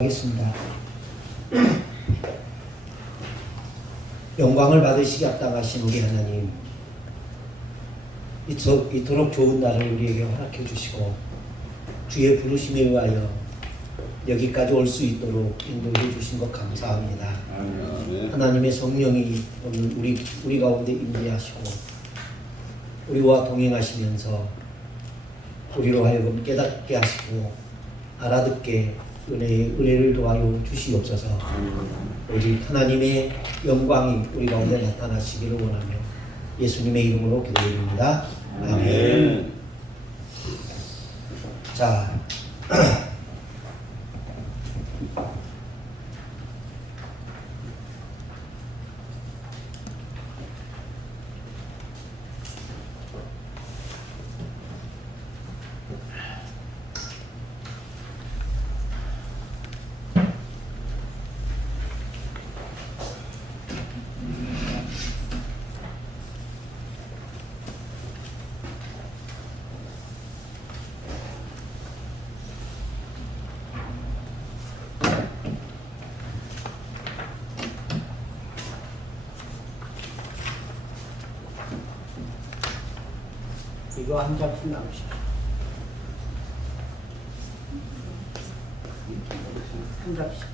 하겠습니다. 영광을 받으시기 합당하신 우리 하나님, 이토록 좋은 날을 우리에게 허락해 주시고 주의 부르심에 의하여 여기까지 올 수 있도록 인도해 주신 것 감사합니다. 아멘. 하나님의 성령이 오늘 우리 가운데 임재하시고 우리와 동행하시면서 우리로 하여금 깨닫게 하시고 알아듣게 은혜를 도하여 주시옵소서. 오직 하나님의 영광이 우리 가운데 나타나시기를 원하며 예수님의 이름으로 기도드립니다. 아멘. 자, 이거 한 장씩 나오십시오. 한 장씩.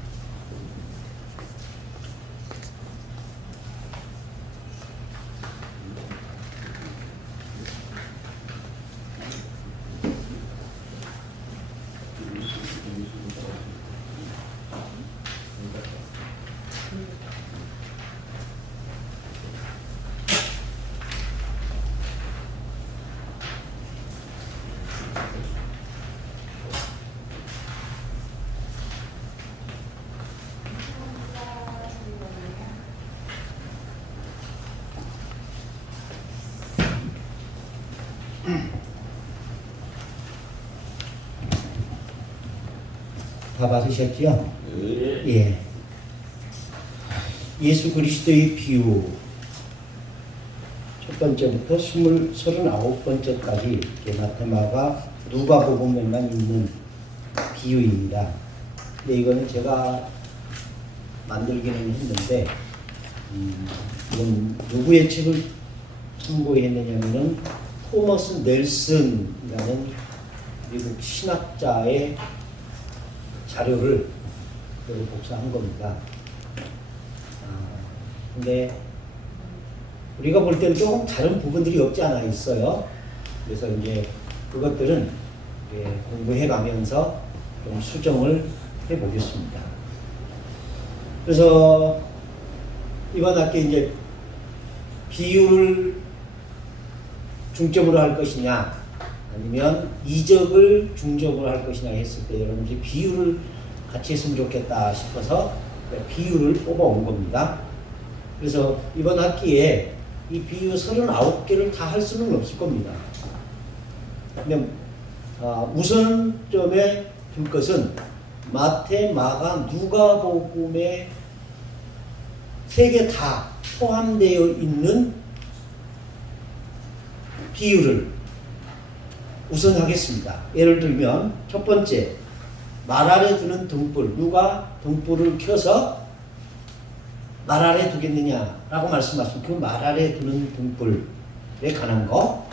다 받으셨죠? 예. 예수 그리스도의 비유 첫 번째부터 39번째까지 마태마가 누가복음에만 있는 비유입니다. 근데 이거는 제가 만들기는 했는데 이건 누구의 책을 참고했느냐면은 토머스 넬슨이라는 미국 신학자의 자료를 복사한 겁니다. 근데 우리가 볼 때는 조금 다른 부분들이 없지 않아 있어요. 그래서 이제 그것들은 공부해 가면서 좀 수정을 해 보겠습니다. 그래서 이번 학기 이제 비유를 중점으로 할 것이냐 아니면 이적을 중점으로 할 것이냐 했을 때 여러분들이 비유를 같이 했으면 좋겠다 싶어서 비유를 뽑아온 겁니다. 그래서 이번 학기에 이 비유 39개를 다 할 수는 없을 겁니다. 근데 우선점에 둘 것은 마태, 마가, 누가복음에 3개 다 포함되어 있는 비유를 우선 하겠습니다. 예를 들면 첫 번째, 말 아래 두는 등불. 누가 등불을 켜서 말 아래 두겠느냐라고 말씀하신 그 말 아래 두는 등불에 관한 거.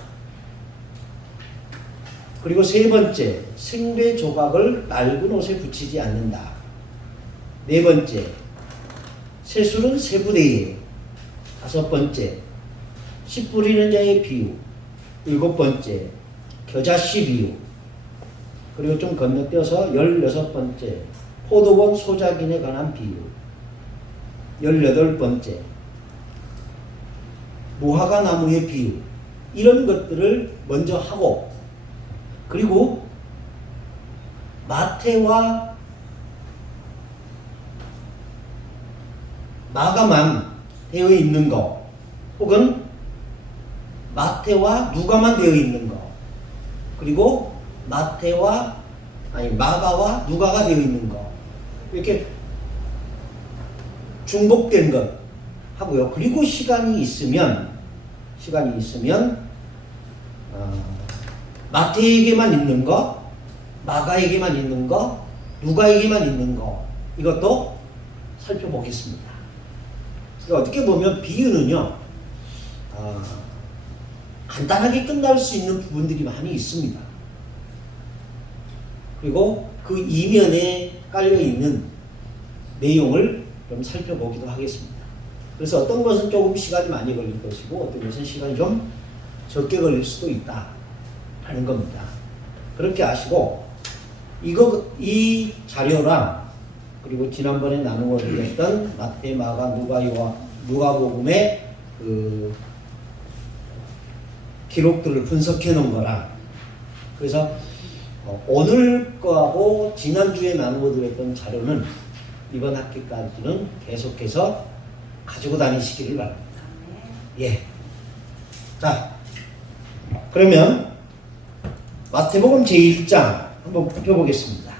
그리고 세 번째, 생배 조각을 낡은 옷에 붙이지 않는다. 네 번째, 세술은 세부대에. 다섯 번째, 씨 뿌리는 자의 비유. 일곱 번째, 겨자씨 비유. 그리고 좀 건너뛰어서 16번째, 포도원 소작인에 관한 비유. 18번째, 무화과 나무의 비유. 이런 것들을 먼저 하고, 그리고 마태와 마가만 되어 있는 거, 혹은 마태와 누가만 되어 있는 거, 그리고 마가와 누가가 되어 있는 거, 이렇게 중복된 것 하고요. 그리고 시간이 있으면 마태에게만 있는 거, 마가에게만 있는 거, 누가에게만 있는 거 이것도 살펴보겠습니다. 그러니까 어떻게 보면 비유는요 간단하게 끝날 수 있는 부분들이 많이 있습니다. 그리고 그 이면에 깔려있는 내용을 좀 살펴보기도 하겠습니다. 그래서 어떤 것은 조금 시간이 많이 걸릴 것이고 어떤 것은 시간이 좀 적게 걸릴 수도 있다라는 겁니다. 그렇게 아시고 이 자료랑 그리고 지난번에 나누어 드렸던 마태, 마가, 누가복음의 그 기록들을 분석해 놓은 거랑 그래서 오늘 거하고 지난주에 나누어 드렸던 자료는 이번 학기까지는 계속해서 가지고 다니시기를 바랍니다. 예. 자, 그러면 마태복음 제1장 한번 펴보겠습니다.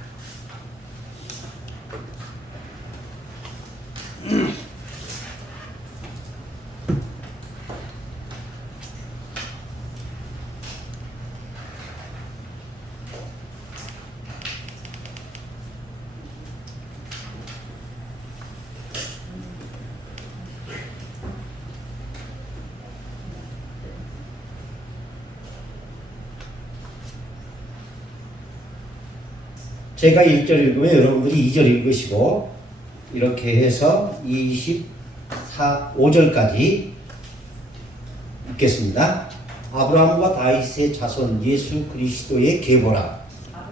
제가 1절 읽으면 여러분들이 2절 읽으시고 이렇게 해서 5절까지 읽겠습니다. 아브라함과 다윗의 자손 예수 그리스도의 계보라.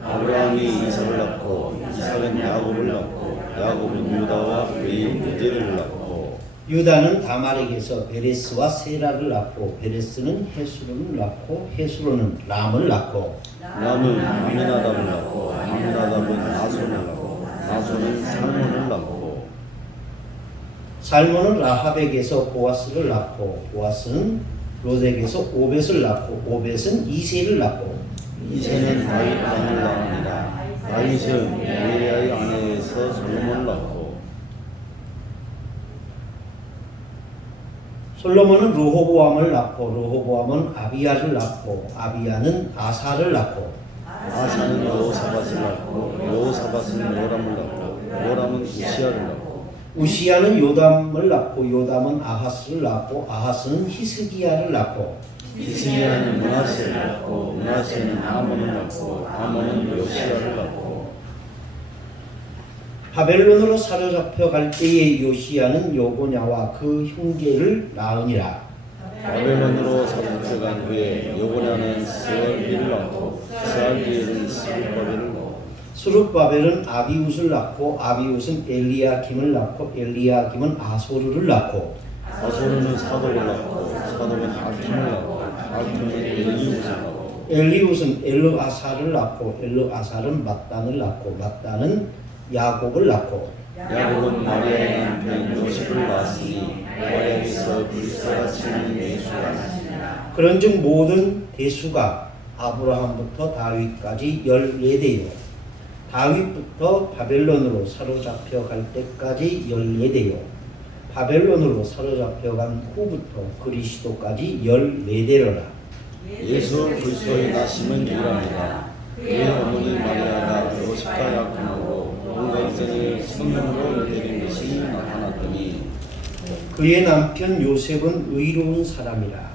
아브라함이 이삭을 낳고 이삭은 야곱을 낳고 야곱은 유다와 그의 형제를 낳고 유다는 다말에게서 베레스와 세라를 낳고 베레스는 헤스론을 낳고 헤스론은 람을 낳고 람은 아미나답을 낳고 아미나답은 나손을 낳고 나손은 살몬을 낳고 살몬은 라합에게서 보아스를 낳고 보아스는 롯에게서 오벳을 낳고 오벳은 이새를 낳고 이새는 다윗 왕을 낳으니라. 다윗은 우리아의 아내에서 솔로몬을 낳고 솔로몬은 르호보암을 낳고 르호보암은 아비야를 낳고 아비야는 아사를 낳고 아사는 여호사밧을 낳고 여호사밧은 요람을 낳고 요람은 우시아를 낳고 우시야는 요담을 낳고 요담은 아하스를 낳고 아하스는 히스기야를 낳고 히스기야는 므낫세를 낳고 므낫세는 아몬을 낳고 아몬은 요시아를 낳고 바벨론으로 사로잡혀 갈 때에 요시야는 요고냐와 그 형제를 낳으니라. 바벨론으로 사로잡혀간 후에 요고냐는 스알비를 낳고 스알비엘은 스룹바벨을 낳고 수룹바벨은 아비웃을 낳고 아비웃은 엘리야김을 낳고 엘리야김은 아소르를 낳고 아소르는 사독을 낳고 사독은 아킴을 낳고 아킴은 엘리웃을 낳고 엘리웃은 엘르아사를 낳고 엘르아사는 mat단을 낳고 mat단은 야곱을 낳고 야곱은 마리아의 남편 요셉을 낳았으니 마리아에서 그리스도가 치는 예수가 나시니라. 그런즉 모든 대수가 아브라함부터 다윗까지 14대요 다윗부터 바벨론으로 사로잡혀 갈 때까지 14대요 바벨론으로 사로잡혀 간 후부터 그리스도까지 14대로라. 예수 그리스도의 나심은 유일합니다. 그의 어머니 마리아가 요셉과 약혼하고 동갑생에 성령으로 잉태된 것이 나타났더니 그의 남편 요셉은 의로운 사람이라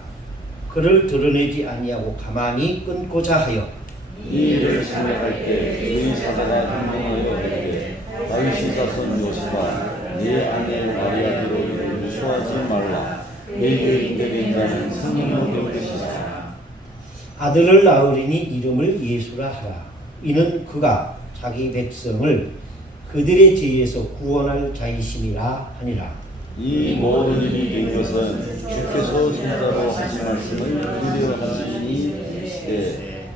그를 드러내지 아니하고 가만히 끊고자 하여 이 일을 생각할 때 주인 사자가 행동하여 이르되 다윗의 자손 요셉아 네 아내 마리아대로 이를 유수하지 말라. 너희를 잉태된 자는 성령으로 될 것이다. 아들을 낳으리니 이름을 예수라 하라. 이는 그가 자기 백성을 그들의 죄에서 구원할 자이심이라 하니라. 이 모든 일이 된 것은 주께서 진짜로 하신 말씀을 그대로 하시니 시되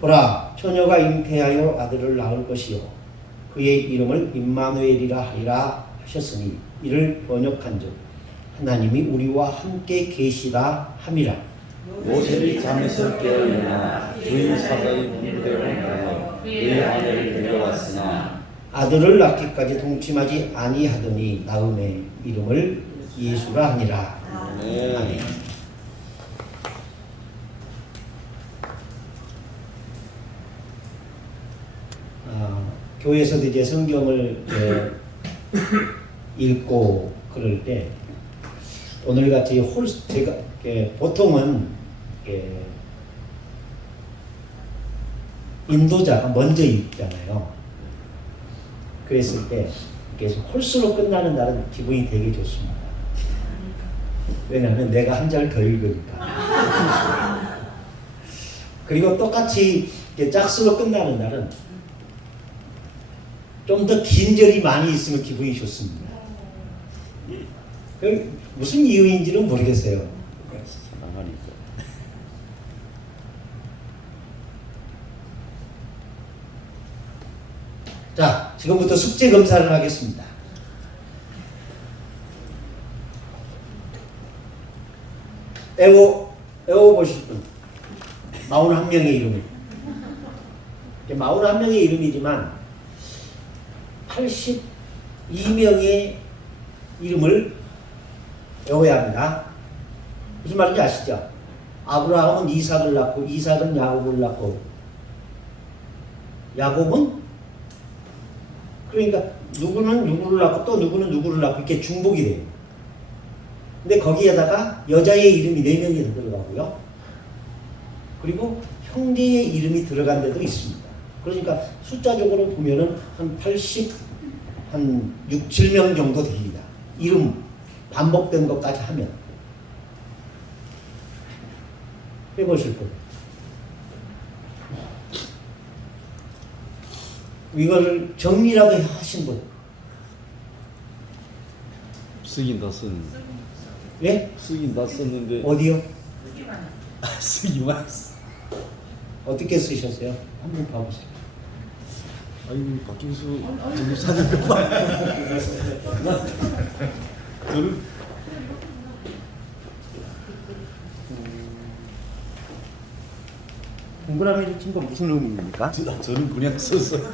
보라 처녀가 잉태하여 아들을 낳을 것이요 그의 이름을 임마누엘이라 하리라 하셨으니 이를 번역한즉 하나님이 우리와 함께 계시라 함이라. 요셉이 잠에서 깨어 일어나 주인 사자의 문대로 나가 그의 아내를 데려왔으나 아들을 낳기까지 동침하지 아니하더니 나음의 이름을 예수라 하니라. 아멘. 교회에서도 이제 성경을 읽고 그럴 때 오늘같이 제가 보통은 인도자가 먼저 읽잖아요. 그랬을 때 계속 홀수로 끝나는 날은 기분이 되게 좋습니다. 왜냐하면 내가 한 절 더 읽으니까. 그리고 똑같이 짝수로 끝나는 날은 좀 더 긴 절이 많이 있으면 기분이 좋습니다. 무슨 이유인지는 모르겠어요. 가만히 있어. 자, 지금부터 숙제 검사를 하겠습니다. 외워보실 분. 41명의 이름을. 41명의 이름이지만 82명의 이름을 외워야 합니다. 무슨 말인지 아시죠? 아브라함은 이삭을 낳고 이삭은 야곱을 낳고 야곱은 그러니까 누구는 누구를 낳고 또 누구는 누구를 낳고 이렇게 중복이 돼요. 근데 거기에다가 여자의 이름이 4명이 들어가고요. 그리고 형제의 이름이 들어간 데도 있습니다. 그러니까 숫자적으로 보면은 한 6, 7명 정도 됩니다. 이름 반복된 것까지 하면. 해보실 거예요. 이걸 정리라도 하신 분. 쓰긴 다 썼는데. 예? 쓰긴 다 썼는데. 어디요? 쓰기만 했어. 어떻게 쓰셨어요? 한번 봐보세요. 아니 박김수 저기 사진 몇 번. 저는 동그라미를 친 건 무슨 의미입니까? 저는 그냥 썼어요.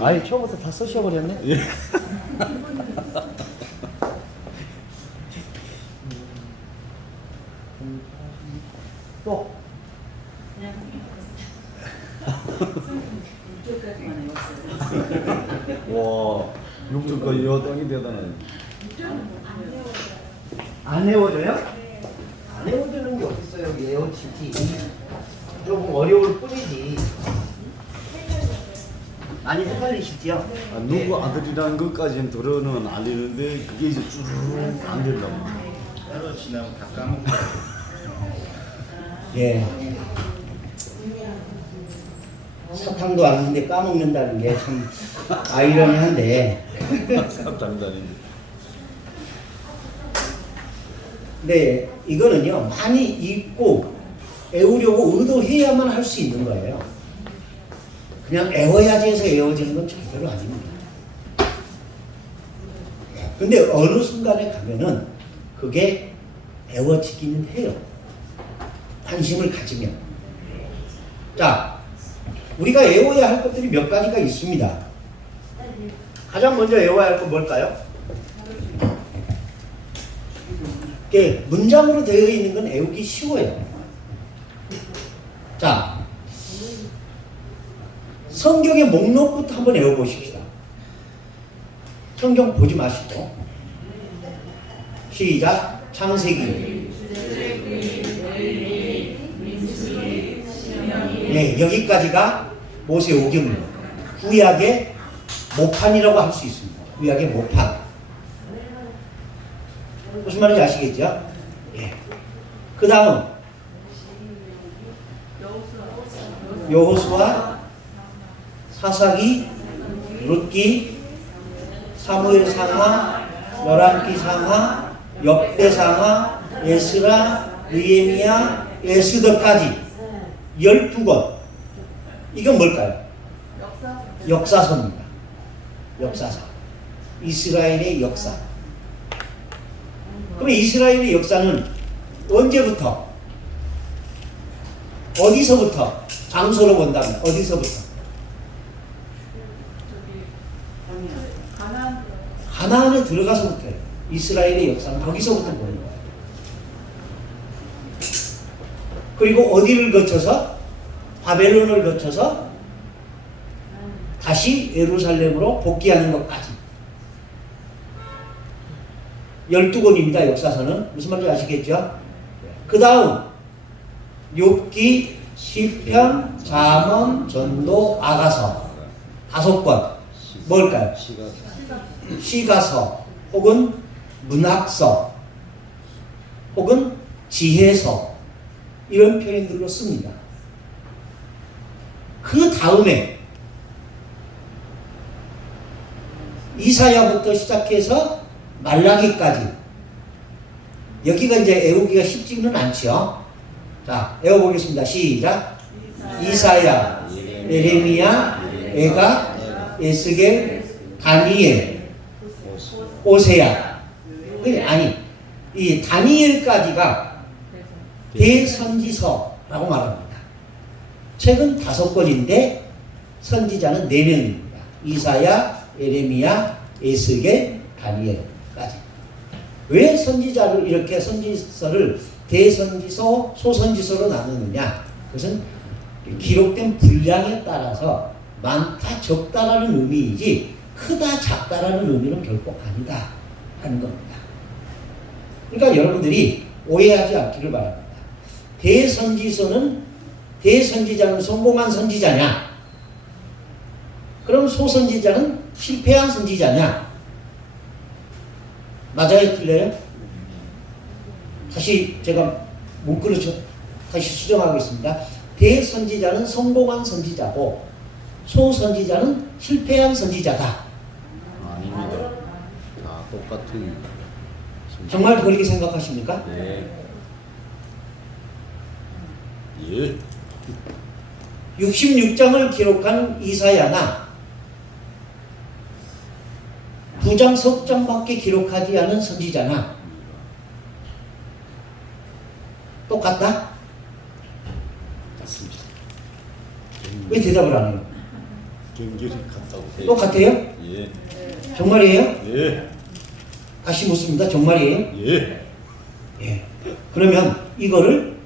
아예 처음부터 다 쓰셔버렸네? 예. 또? 와, 6점까지 여당이 대단하네. 안 외워져요? 안 외워지는 게 어딨어요? 외워지지. 조금 어려울 뿐이지. 많이 헷갈리시죠? 아, 누구 아들이라는 것까지는 들어는 알리는데 그게 이제 쭈르륵 안 된다고. 따로 지나면 다 까먹고. 예. 사탕도 아는데 까먹는다는 게 참 아이러니한데. 장단인데. 네, 이거는요 많이 읽고 외우려고 의도해야만 할 수 있는 거예요. 그냥 외워야지 해서 외워지는 건 절대로 아닙니다. 근데 어느 순간에 가면은 그게 외워지기는 해요. 관심을 가지면. 자, 우리가 외워야 할 것들이 몇 가지가 있습니다. 가장 먼저 외워야 할 건 뭘까요? 이게 문장으로 되어 있는 건 외우기 쉬워요. 자, 성경의 목록부터 한번 외워보십시다. 성경 보지 마시고 시작. 창세기. 네, 여기까지가 모세 오경입니다. 구약의 모판이라고 할 수 있습니다. 구약의 모판. 무슨 말인지 아시겠죠? 예. 그 다음 여호수아, 사사기, 룻기, 사무엘 상하, 열왕기 상하, 역대 상하, 에스라, 느헤미야, 에스더까지 12권. 이건 뭘까요? 역사서입니다. 역사서. 이스라엘의 역사. 그럼 이스라엘의 역사는 언제부터? 어디서부터? 장소로 본다면 어디서부터? 가나안에 들어가서부터요. 이스라엘의 역사는 거기서부터 보는 거예요. 그리고 어디를 거쳐서? 바벨론을 거쳐서 다시 예루살렘으로 복귀하는 것까지 12권입니다. 역사서는. 무슨 말인지 아시겠죠? 그 다음 욥기, 시편, 잠언, 전도, 아가서 5권. 뭘까요? 시가서 혹은 문학서 혹은 지혜서 이런 표현들로 씁니다. 그 다음에 이사야부터 시작해서 말라기까지 여기가 이제 외우기가 쉽지는 않죠. 자, 외워보겠습니다. 시작. 이사야, 예레미야, 에가, 에스겔, 다니엘, 오세야. 아니, 이 다니엘까지가 대선지서라고 말합니다. 책은 5권인데 선지자는 4명입니다. 이사야, 예레미야, 에스겔, 다니엘까지. 왜 선지자를 이렇게 선지서를 대선지서, 소선지서로 나누느냐? 그것은 기록된 분량에 따라서 많다, 적다라는 의미이지 크다, 작다라는 의미는 결코 아니다 하는 겁니다. 그러니까 여러분들이 오해하지 않기를 바랍니다. 대선지자는 성공한 선지자냐? 그럼 소선지자는 실패한 선지자냐? 맞아요? 틀려요? 다시 제가 문구를 다시 수정하겠습니다. 대선지자는 성공한 선지자고 소선지자는 실패한 선지자다. 아닙니다. 다 똑같은. 정말 그렇게 생각하십니까? 네. 예. 66장을 기록한 이사야나 9장 석장밖에 기록하지 않은 선지자나 똑같다? 맞습니다. 왜 대답을 안 해요? 경계를 같다고. 똑같아요? 예. 정말이에요? 예. 다시 묻습니다. 정말이에요? 예. 예. 그러면 이거를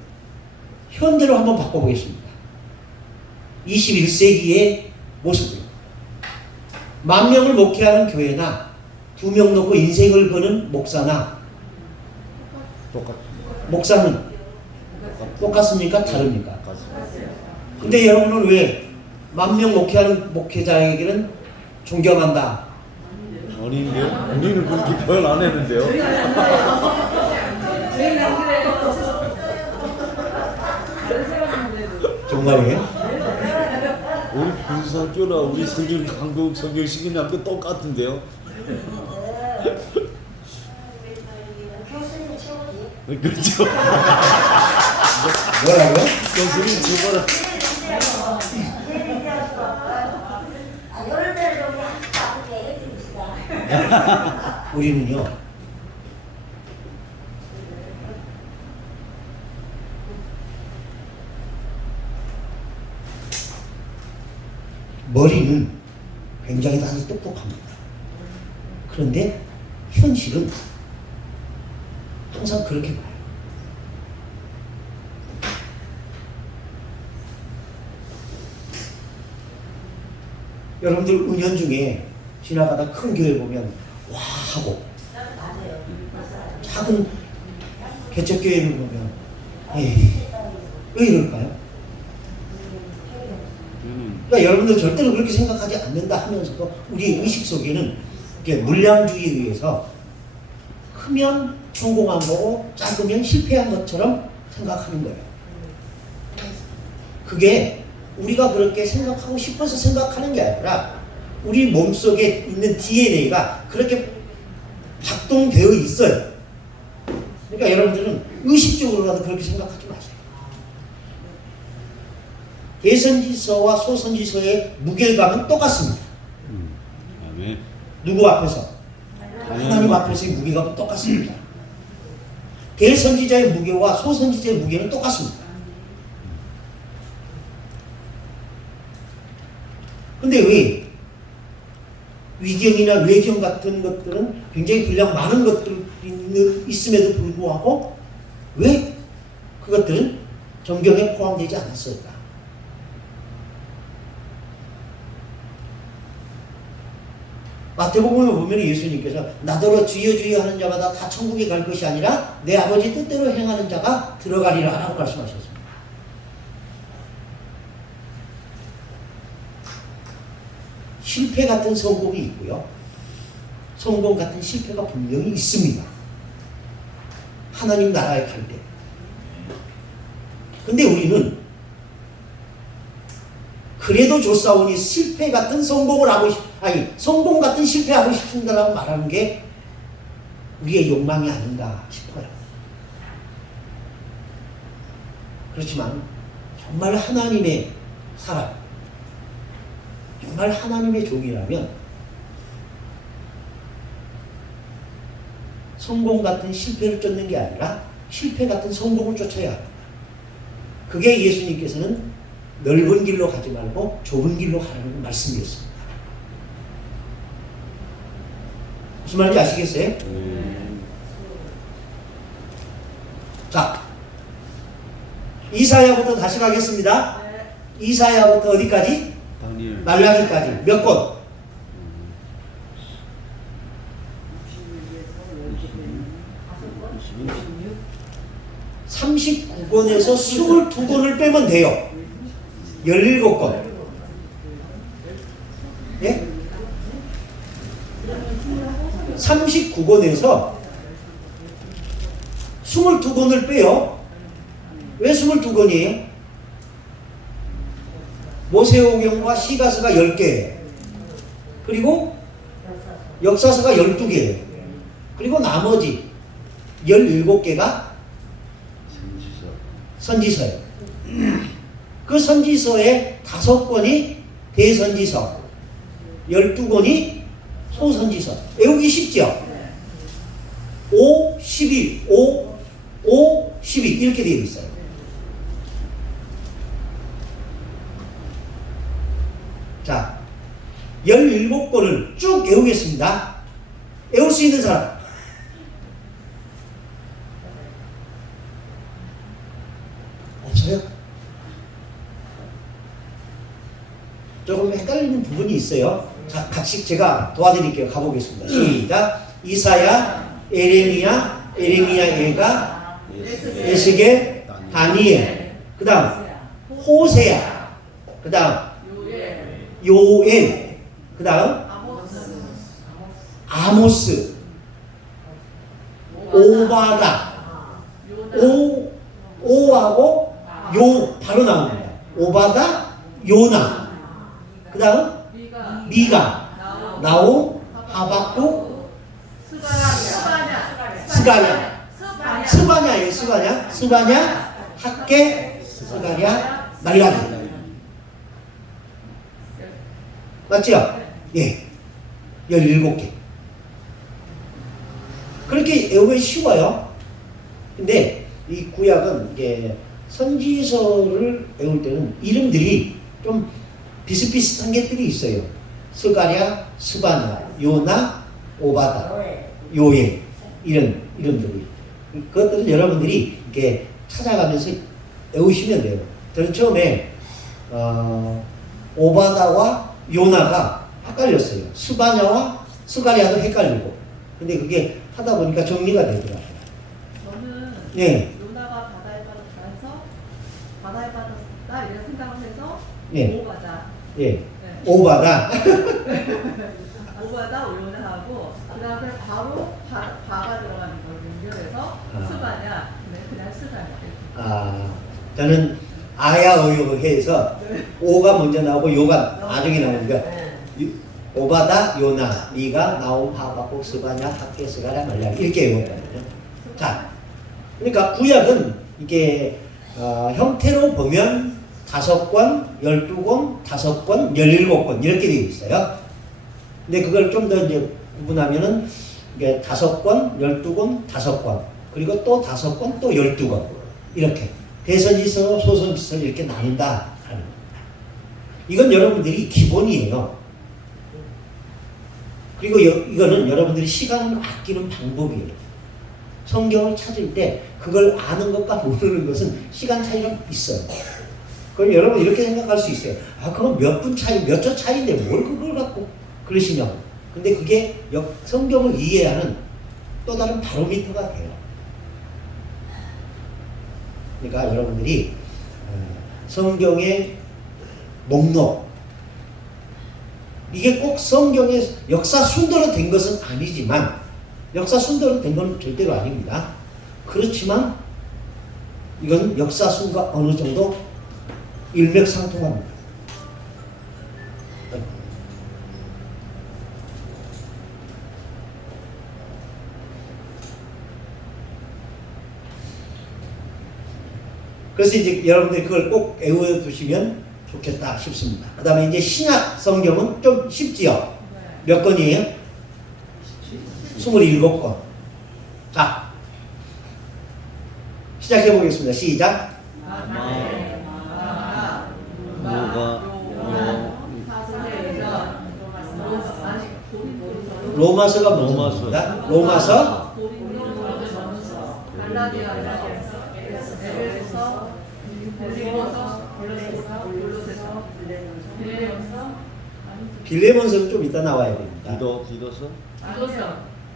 현대로 한번 바꿔보겠습니다. 21세기의 모습을 10,000명을 목회하는 교회나 2명 놓고 인생을 거는 목사나 똑같습니다. 목사는 똑같습니까? 다릅니까? 똑같습니다. 근데 여러분은 왜 10,000명 목회하는 목회자에게는 존경한다? 아닌데요? 우리는 그렇게 표현 안 했는데요. 정말이에요? 우리 군사교나 우리 성경 한국 성경식이나 그 똑같은데요. 그렇죠. 뭐라고요? 교수님 저거를 우리는요, 머리는 굉장히 다들 똑똑합니다. 그런데 현실은 항상 그렇게 봐요. 여러분들 은연중에 지나가다 큰 교회 보면 와 하고 작은 개척교회를 보면 에이 왜 이럴까요? 그러니까 여러분들 절대로 그렇게 생각하지 않는다 하면서도 우리 의식 속에는 이렇게 물량주의에 의해서 크면 성공한 거고 작으면 실패한 것처럼 생각하는 거예요. 그게 우리가 그렇게 생각하고 싶어서 생각하는 게 아니라 우리 몸속에 있는 DNA가 그렇게 작동되어 있어요. 그러니까 여러분들은 의식적으로라도 그렇게 생각하지 마세요. 대선지서와 소선지서의 무게감은 똑같습니다. 아멘. 누구 앞에서? 하나님 앞에서의 무게감은 똑같습니다. 대선지자의 무게와 소선지자의 무게는 똑같습니다. 근데 왜 위경이나 외경 같은 것들은 굉장히 분량 많은 것들이 있음에도 불구하고 왜 그것들은 정경에 포함되지 않았을까? 마태복음에 보면 예수님께서 나더러 주여 주여 하는 자마다 다 천국에 갈 것이 아니라 내 아버지 뜻대로 행하는 자가 들어가리라 라고 말씀하셨습니다. 실패 같은 성공이 있고요. 성공 같은 실패가 분명히 있습니다. 하나님 나라에 갈 때. 근데 우리는 그래도 좋사오니 실패 같은 성공을 하고 성공 같은 실패하고 싶은다라고 말하는 게 우리의 욕망이 아닌가 싶어요. 그렇지만 정말 하나님의 사람, 정말 하나님의 종이라면 성공 같은 실패를 쫓는 게 아니라 실패 같은 성공을 쫓아야 합니다. 그게 예수님께서는 넓은 길로 가지 말고 좁은 길로 가라는 말씀이었습니다. 무슨 말인지 아시겠어요? 자, 이사야부터 다시 가겠습니다. 이사야부터 어디까지? 말라기까지 몇 권? 39권에서 22권을 빼면 돼요. 17권. 예? 39권에서 22권을 빼요. 왜 22권이에요? 모세오경과 시가서가 10개예요. 그리고 역사서가 12개예요. 그리고 나머지 17개가 선지서예요. 그 선지서의 5권이 대선지서, 12권이 소선지서. 외우기 쉽죠? 5, 12, 5, 12 이렇게 되어 있어요. 자, 17권을 쭉 외우겠습니다. 외울 수 있는 사람? 없어요? 조금 헷갈리는 부분이 있어요. 자, 같이 제가 도와드릴게요. 가보겠습니다. 시작. 이사야, 에레미야, 에레미야, 에스겔, 다니엘, 그 다음 호세야, 그 다음 요엘, 그 다음 아모스, 오바다, 오하고 요 바로 나옵니다. 오바다, 요나, 그 다음 미가, 나옴, 하박국, 스바냐예요. 스바냐, 학계, 스가랴, 말라기. 맞죠? 예. 17개. 그렇게 외우면 쉬워요. 근데 이 구약은 이게 선지서를 외울 때는 이름들이 좀 비슷비슷한 것들이 있어요. 스가랴, 스바냐, 요나, 오바다, 요엘 이런 이름들이. 그것들은 여러분들이 이렇게 찾아가면서 외우시면 돼요. 저는 처음에 오바다와 요나가 헷갈렸어요. 스바냐와 스가랴도 헷갈리고. 근데 그게 하다 보니까 정리가 되더라고요. 저는 예. 요나가 바다에 빠졌다 바다에 빠졌다 이런 생각을 해서 예. 오바다. 예. 네. 오바다. 오바다 요나하고 그 다음에 바로 바가 들어가는 걸 연결해서 스바냐 그냥 스바냐. 저는 아야 어요해서 오가 먼저 나오고 요가 나중에 나오니까 오바다, 요나, 미가, 나옴, 하박국, 스바냐, 학계, 스가랴, 말라기 이렇게 외웠거든요. 자, 그러니까 구약은 이게 형태로 보면 5권, 12권, 5권, 17권 이렇게 되어 있어요. 근데 그걸 좀 더 이제 구분하면은 이게 5권, 12권, 5권 그리고 또 5권, 또 12권 이렇게 대선지서, 소선지서 이렇게 나눈다 하는 겁니다. 이건 여러분들이 기본이에요. 그리고 이거는 여러분들이 시간을 아끼는 방법이에요. 성경을 찾을 때 그걸 아는 것과 모르는 것은 시간 차이가 있어요. 그럼 여러분 이렇게 생각할 수 있어요. 그건 몇 분 차이, 몇 초 차이인데 뭘 그걸 갖고 그러시냐고. 근데 그게 성경을 이해하는 또 다른 바로미터가 돼요. 그러니까 여러분들이 성경의 목록, 이게 꼭 성경의 역사 순서로 된 것은 아니지만, 역사 순서로 된 건 절대로 아닙니다. 그렇지만 이건 역사 순과 어느 정도 일맥상통합니다. 그래서 이제 여러분들이 그걸 꼭 외워 두시면 좋겠다 싶습니다. 그 다음에 이제 신약 성경은 좀 쉽지요? 몇 권이에요? 27권. 자, 시작해 보겠습니다. 시작. 로마서가 먼저입니다. 로마서, 빌레몬서는 좀 이따 나와야 됩니다. 디도서?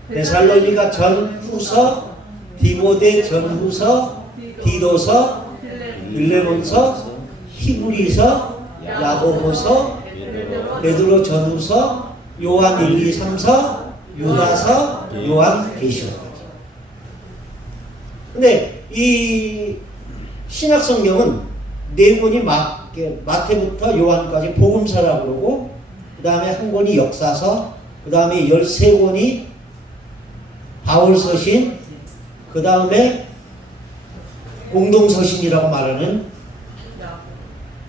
데살로니가 전후서, 디모데 전후서, 디도서, 빌레몬서, 히브리서, 야고보서, 베드로 전후서, 요한 1, 2, 3서, 유다서, 요한 계시록. 근데 이 신약 성경은 네 권이 마태부터 요한까지 복음서라고 그러고, 그 다음에 한 권이 역사서, 그 다음에 13권이 바울서신, 그 다음에 공동서신이라고 말하는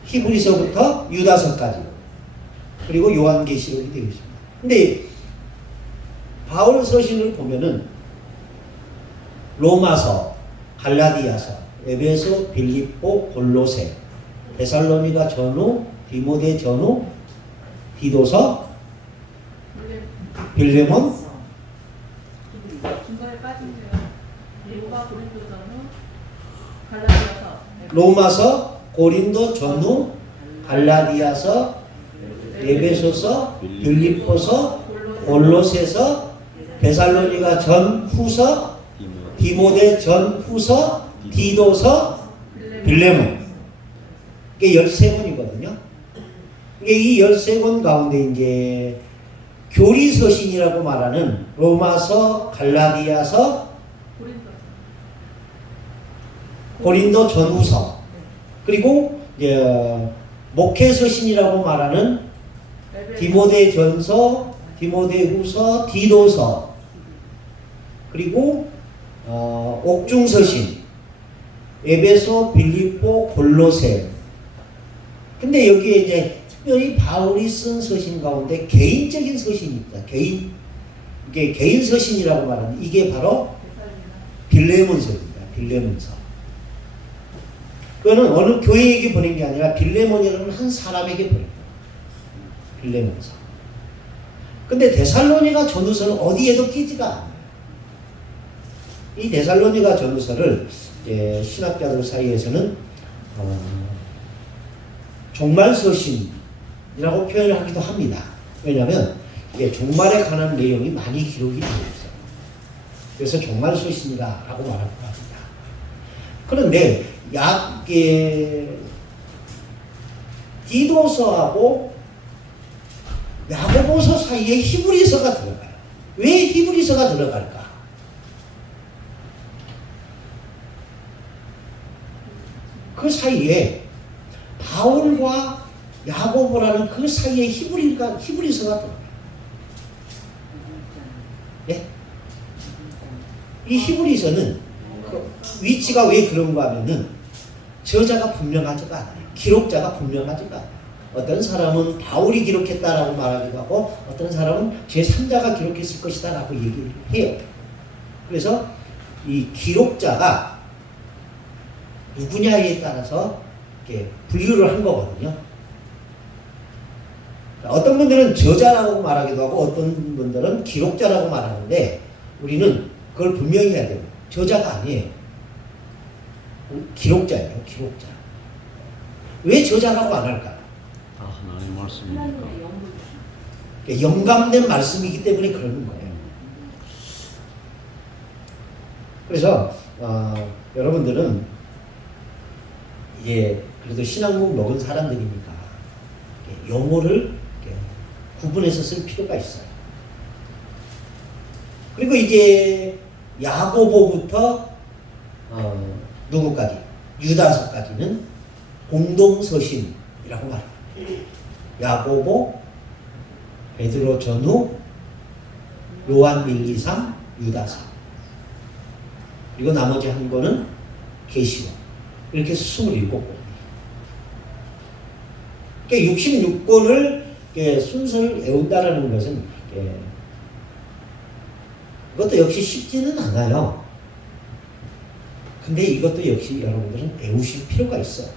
히브리서부터 유다서까지, 그리고 요한계시록이 되어 있습니다. 근데 바울서신을 보면은 로마서, 갈라디아서, 에베소, 빌립보, 골로새, 데살로니가 전후, 디모데 전후, 디도서, 빌레몬, 중간에 빠진대요. 로마, 고린도 전후, 갈라디아서, 로마서, 고린도 전후, 갈라디아서, 에베소서, 빌립보서, 골로새서, 데살로니가 전후서, 디모데 전후서, 디도서, 빌레몬. 이게 13권이거든요. 이게 이 13권 가운데 이제 교리서신이라고 말하는 로마서, 갈라디아서, 고린도 전후서, 그리고 이제 목회서신이라고 말하는 디모데 전서, 디모데 후서, 디도서, 그리고 옥중서신, 에베소, 빌립보, 골로새. 근데 여기에 이제 특별히 바울이 쓴 서신 가운데 개인적인 서신이 있다. 이게 개인 서신이라고 말하는, 이게 바로 빌레몬서입니다. 빌레몬서. 그거는 어느 교회에게 보낸 게 아니라 빌레몬이라는 한 사람에게 보낸 거예요. 빌레몬서. 근데 데살로니가 전후서는 어디에도 끼지가 않아요. 이 데살로니가 전후서를 신학자들 사이에서는 종말서신이라고 표현을 하기도 합니다. 왜냐하면 이게 종말에 관한 내용이 많이 기록이 되어 있어요. 그래서 종말서신이라고 말하고 합니다. 그런데 디도서하고 야고보서 사이에 히브리서가 들어가요. 왜 히브리서가 들어갈까? 그 사이에 바울과 야고보라는 그 사이에 히브리서가 들어가요. 예? 이 히브리서는 그 위치가 왜 그런가 하면은 저자가 분명하지가 않아요. 기록자가 분명하지가 않아요. 어떤 사람은 바울이 기록했다라고 말하기도 하고, 어떤 사람은 제3자가 기록했을 것이다 라고 얘기를 해요. 그래서 이 기록자가 누구냐에 따라서 이렇게 분류를 한 거거든요. 어떤 분들은 저자라고 말하기도 하고, 어떤 분들은 기록자라고 말하는데, 우리는 그걸 분명히 해야 돼요. 저자가 아니에요. 기록자예요. 기록자. 왜 저자라고 안 할까? 하나님 말씀이니까. 영감된 말씀이기 때문에 그러는 거예요. 그래서 여러분들은 이제 그래도 신학문 먹은 사람들이니까 용어를 구분해서 쓸 필요가 있어요. 그리고 이제 야고보부터 누구까지? 유다서까지는 공동서신이라고 말합니다. 야고보, 베드로 전후, 요한 1, 2, 3, 유다서. 그리고 나머지 한 권은 계시록. 이렇게 해서 27권. 그러니까 66권을 순서를 외운다라는 것은 그것도 역시 쉽지는 않아요. 근데 이것도 역시 여러분들은 외우실 필요가 있어요.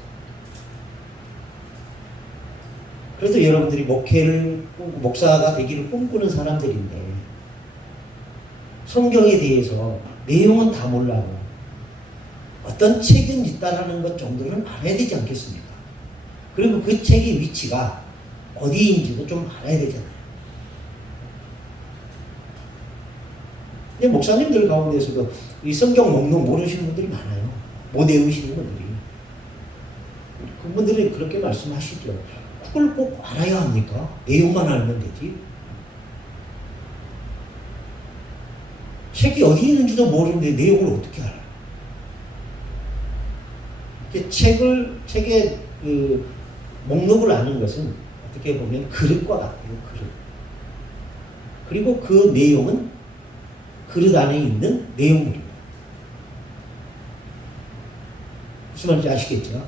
그래도 여러분들이 목사가 되기를 꿈꾸는 사람들인데 성경에 대해서 내용은 다 몰라도 어떤 책은 있다라는 것 정도는 알아야 되지 않겠습니까? 그리고 그 책의 위치가 어디인지도 좀 알아야 되잖아요. 근데 목사님들 가운데서도 이 성경 목록 모르시는 분들이 많아요. 못 외우시는 분들이. 그분들이 그렇게 말씀하시죠. 그걸 꼭 알아야 합니까? 내용만 알면 되지. 책이 어디 있는지도 모르는데 내용을 어떻게 알아요? 책의 그 목록을 아는 것은 어떻게 보면 그릇과 같아요. 그릇. 그리고 그 내용은 그릇 안에 있는 내용물입니다. 무슨 말인지 아시겠죠?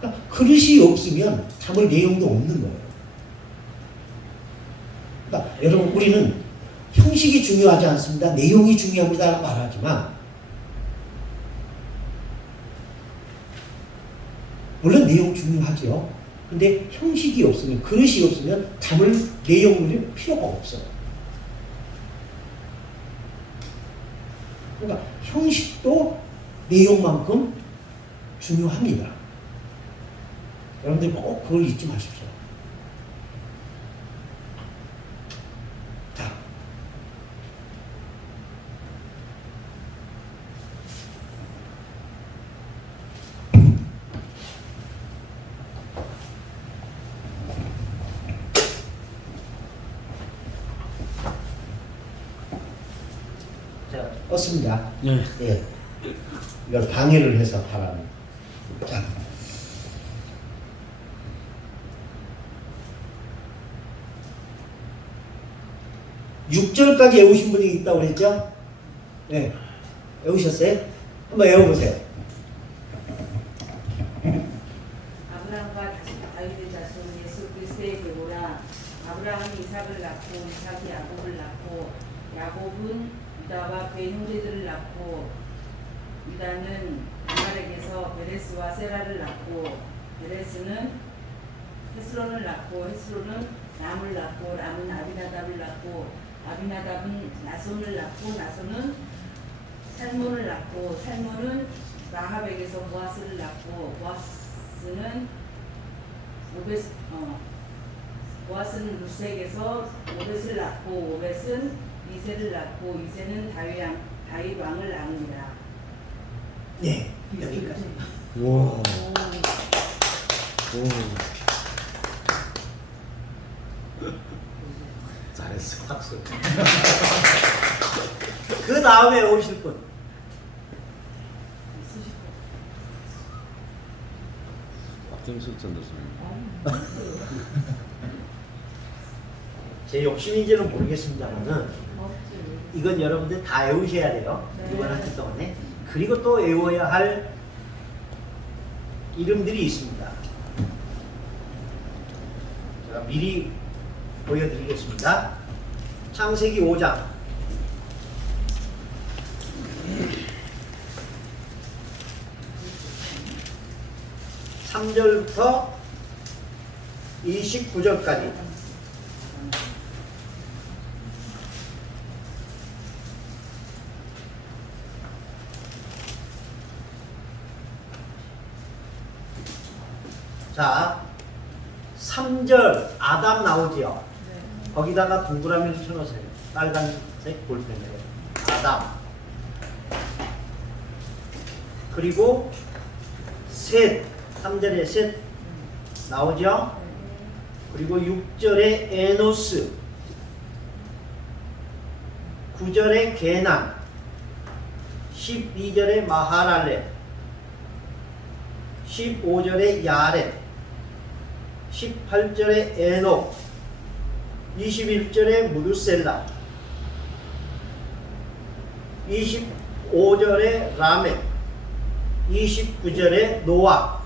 그러니까 그릇이 없으면 담을 내용도 없는 거예요. 그러니까 여러분 우리는 형식이 중요하지 않습니다. 내용이 중요합니다. 말하지만 물론 내용 중요하죠. 근데 형식이 없으면, 그릇이 없으면 담을 내용물이 필요가 없어요. 그러니까 형식도 내용만큼 중요합니다. 여러분들 꼭 그걸 잊지 마십시오. 자, 껐습니다. 네. 예. 이걸 방해를 해서 바랍니다. 자. (6절까지) 외우신 분이 있다고 그랬죠? 네. 외우셨어요? 한번 외워보세요. 아브라함과 다윗의 자손 예수 그리스도의 계보라. 아브라함이 이삭을 낳고 이삭이 야곱을 낳고 야곱은 유다와 그의 형제들을 낳고 유다는 다말에게서 베레스와 세라를 낳고 베레스는 헤스론을 낳고 헤스론은 람을 낳고 람은 아비나답을 낳고 아비나답은 나손을 낳고 나손은 살몬을 낳고 살몬은 라합에게서 보아스를 낳고 보아스는 루스에게서 오벳을 낳고 오벳은 이새를 낳고 이새는 다윗 왕을 낳느니라. 네, 여기까지. 와. 잘했어. 박수. 그 다음에 오실 분. 박정수 전도사님. 제 욕심인지는 모르겠습니다만은 이건 여러분들 다 외우셔야 돼요. 네. 이번 학기 동안에. 그리고 또 외워야 할 이름들이 있습니다. 제가 미리 보여드리겠습니다. 창세기 5장 3절부터 29절까지. 자, 3절 아담 나오지요. 거기다가 동그라미를 쳐놓으세요. 빨간색 볼펜으로. 아담. 그리고 셋. 3절에 셋 나오죠? 그리고 6절에 에노스. 9절에 게난. 12절에 마하랄렛. 15절에 야렛. 18절에 에녹. 21절에 무두셀라. 25절에 라멕. 29절에 노아.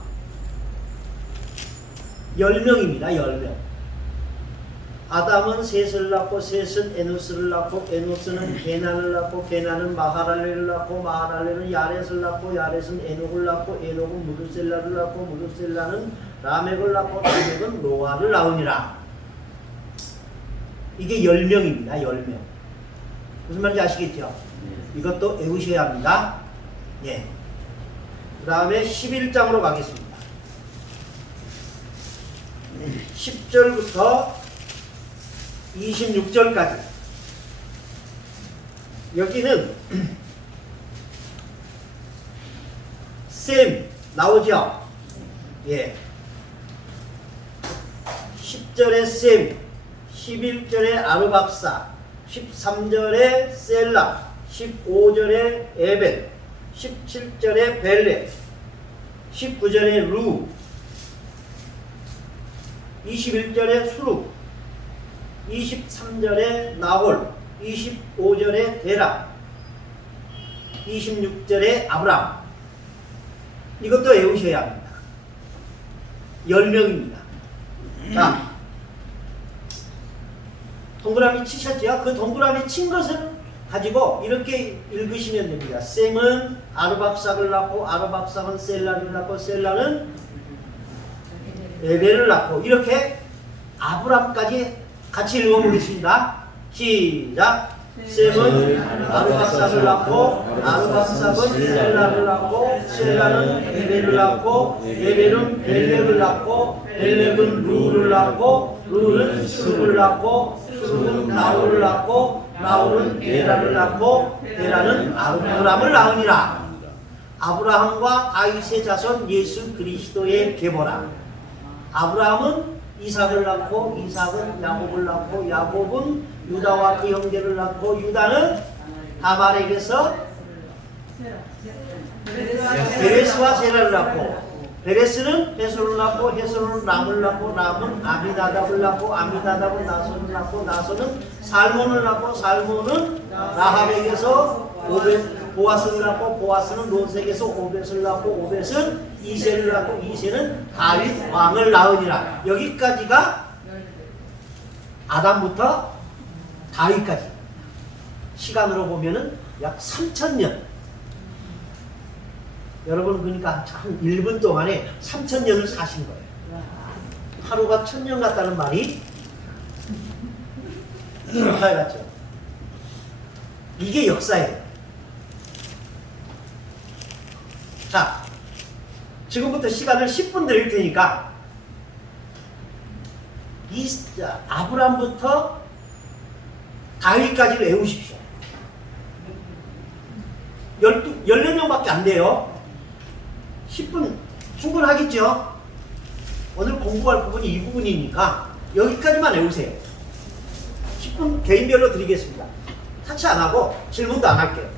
10명입니다. 10명. 아담은 셋을 낳고 셋은 에노스를 낳고 에노스는 게난을 낳고 게난은 마하랄렐을 낳고 마하랄렐은 야렛을 낳고 야렛은 에녹을 낳고 에녹은 무두셀라를 낳고 무두셀라는 라멕을 낳고 라멕은 노아를 낳으니라. 이게 10명입니다. 10명. 무슨 말인지 아시겠죠? 이것도 외우셔야 합니다. 예. 그 다음에 11장으로 가겠습니다. 10절부터 26절까지. 여기는 셈 나오죠? 예. 10절에 셈, 11절에 아르박사, 13절에 셀라, 15절에 에벳, 17절에 벨렛, 19절에 루, 21절에 수룩, 23절에 나홀, 25절에 데라, 26절에 아브람. 이것도 외우셔야 합니다. 10명입니다. 자, 동그라미 치셨죠? 그 동그라미 친 것을 가지고 이렇게 읽으시면 됩니다. 셈은 아르박삭을 낳고 아르박삭은 셀라를 낳고 셀라는 에벨을 낳고, 이렇게 아브람까지 같이 읽어보겠습니다. 시작. 셈은 아르박삭을 낳고 아르박삭은 셀라를 낳고 셀라는 에벨을 낳고 에벨은 벨렉을 낳고 벨렉은 루를 낳고 루는 수룩을 낳고 수룩은 나홀을 낳고 나홀은 데라를 낳고 데라는 아브람을 낳으니라. 아브라함과 다윗의 자손 예수 그리스도의 계보라. 아브라함은 이삭을 낳고 이삭은 야곱을 낳고 야곱은 유다와 그 형제를 낳고 유다는 다말에게서 베레스와 세라를 낳고 베레스는 헤솔을 낳고 헤솔은 람을 낳고 람은 아미나답을 낳고 아미나답은 나손을 낳고 나손은 살몬을 낳고 살몬은 라합에게서 보아스를 낳고 보아스는 롯에게서 오벳을 낳고 오벳은 이세를 낳고 이세는 다윗 왕을 낳으니라. 여기까지가 아담부터 다윗까지 시간으로 보면은 약 3,000년. 여러분 그러니까 한 1분 동안에 3,000년을 사신 거예요. 하루가 1,000년 같다는 말이 같죠. 이게 역사예요. 자, 지금부터 시간을 10분 드릴 테니까 아브람부터 다윗까지를 외우십시오. 14명밖에 안 돼요. 10분 충분하겠죠? 오늘 공부할 부분이 이 부분이니까 여기까지만 외우세요. 10분 개인별로 드리겠습니다. 타치 안 하고 질문도 안 할게요.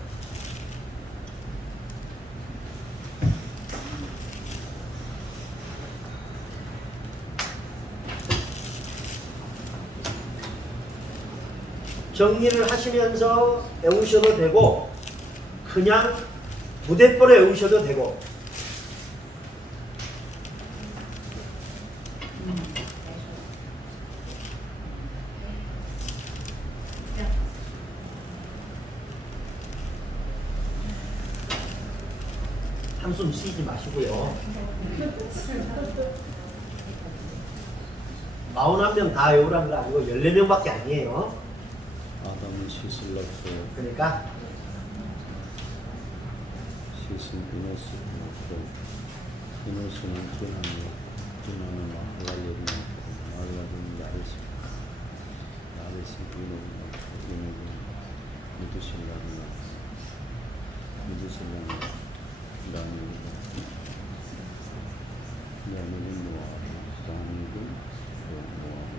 정리를 하시면서 외우셔도 되고 그냥 무대뽀로 외우셔도 되고. 한숨 쉬지 마시고요. 41명 다 외우라는 거 아니고 14명밖에 아니에요. 아담은 셋을 낳고 그러니까 셋은 에노스를 낳고 에노스는 게난을 낳고 게난은 마하랄렐을 낳고 마하랄렐은 야렛을 낳고 아레스 비노나 무드실라나 다니엘은 노아하고 다니엘은 노아하고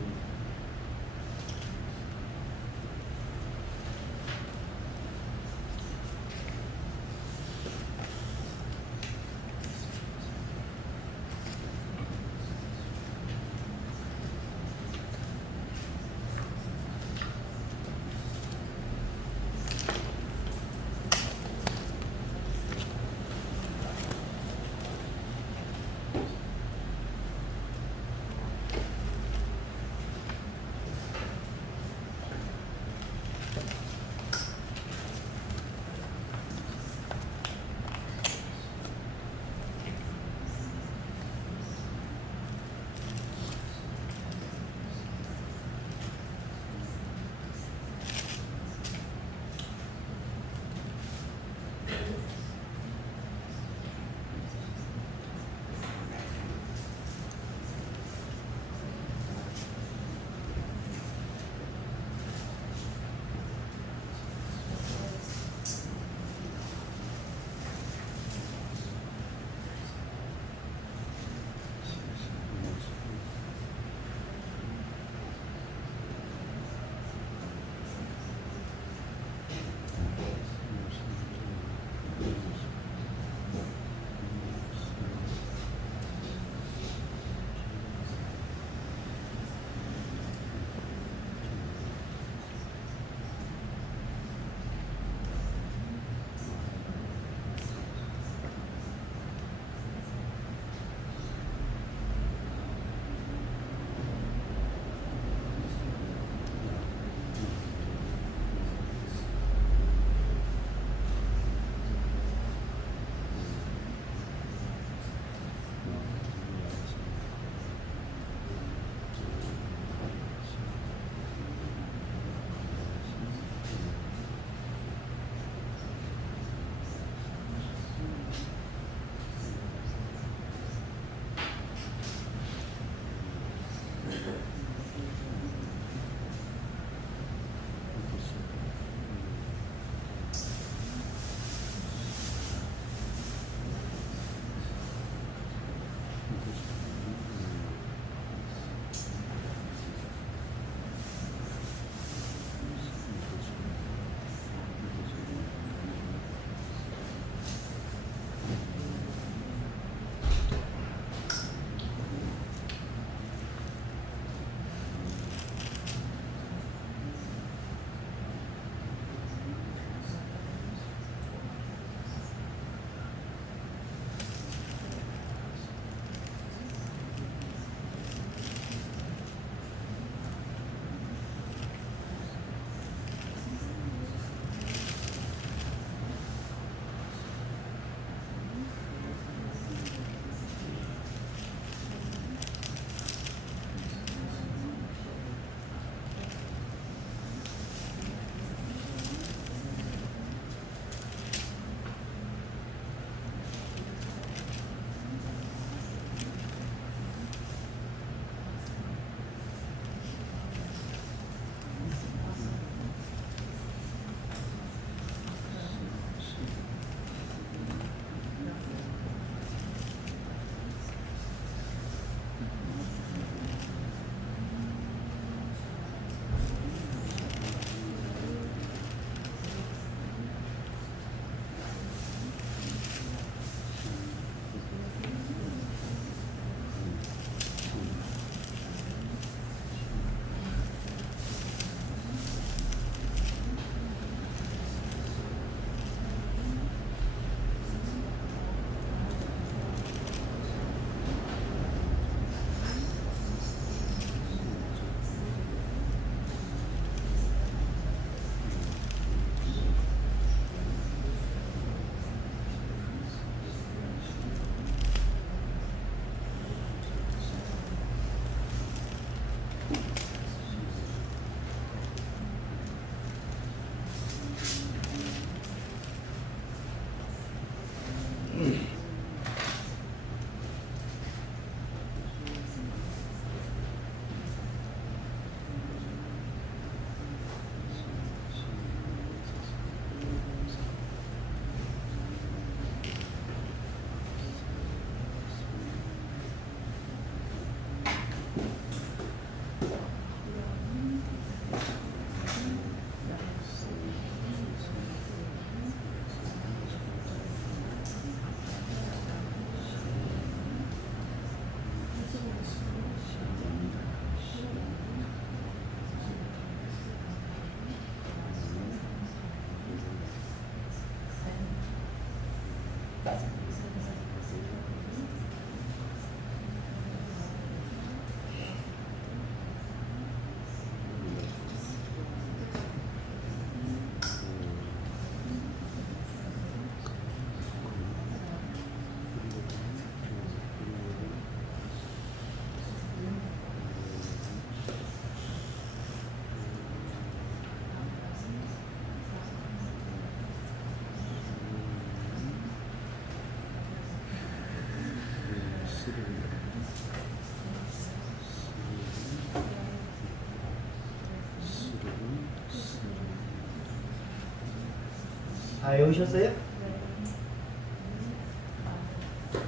다 외우셨어요?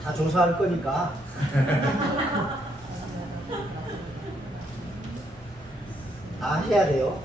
다 조사할 거니까. 다 하셔야 돼요.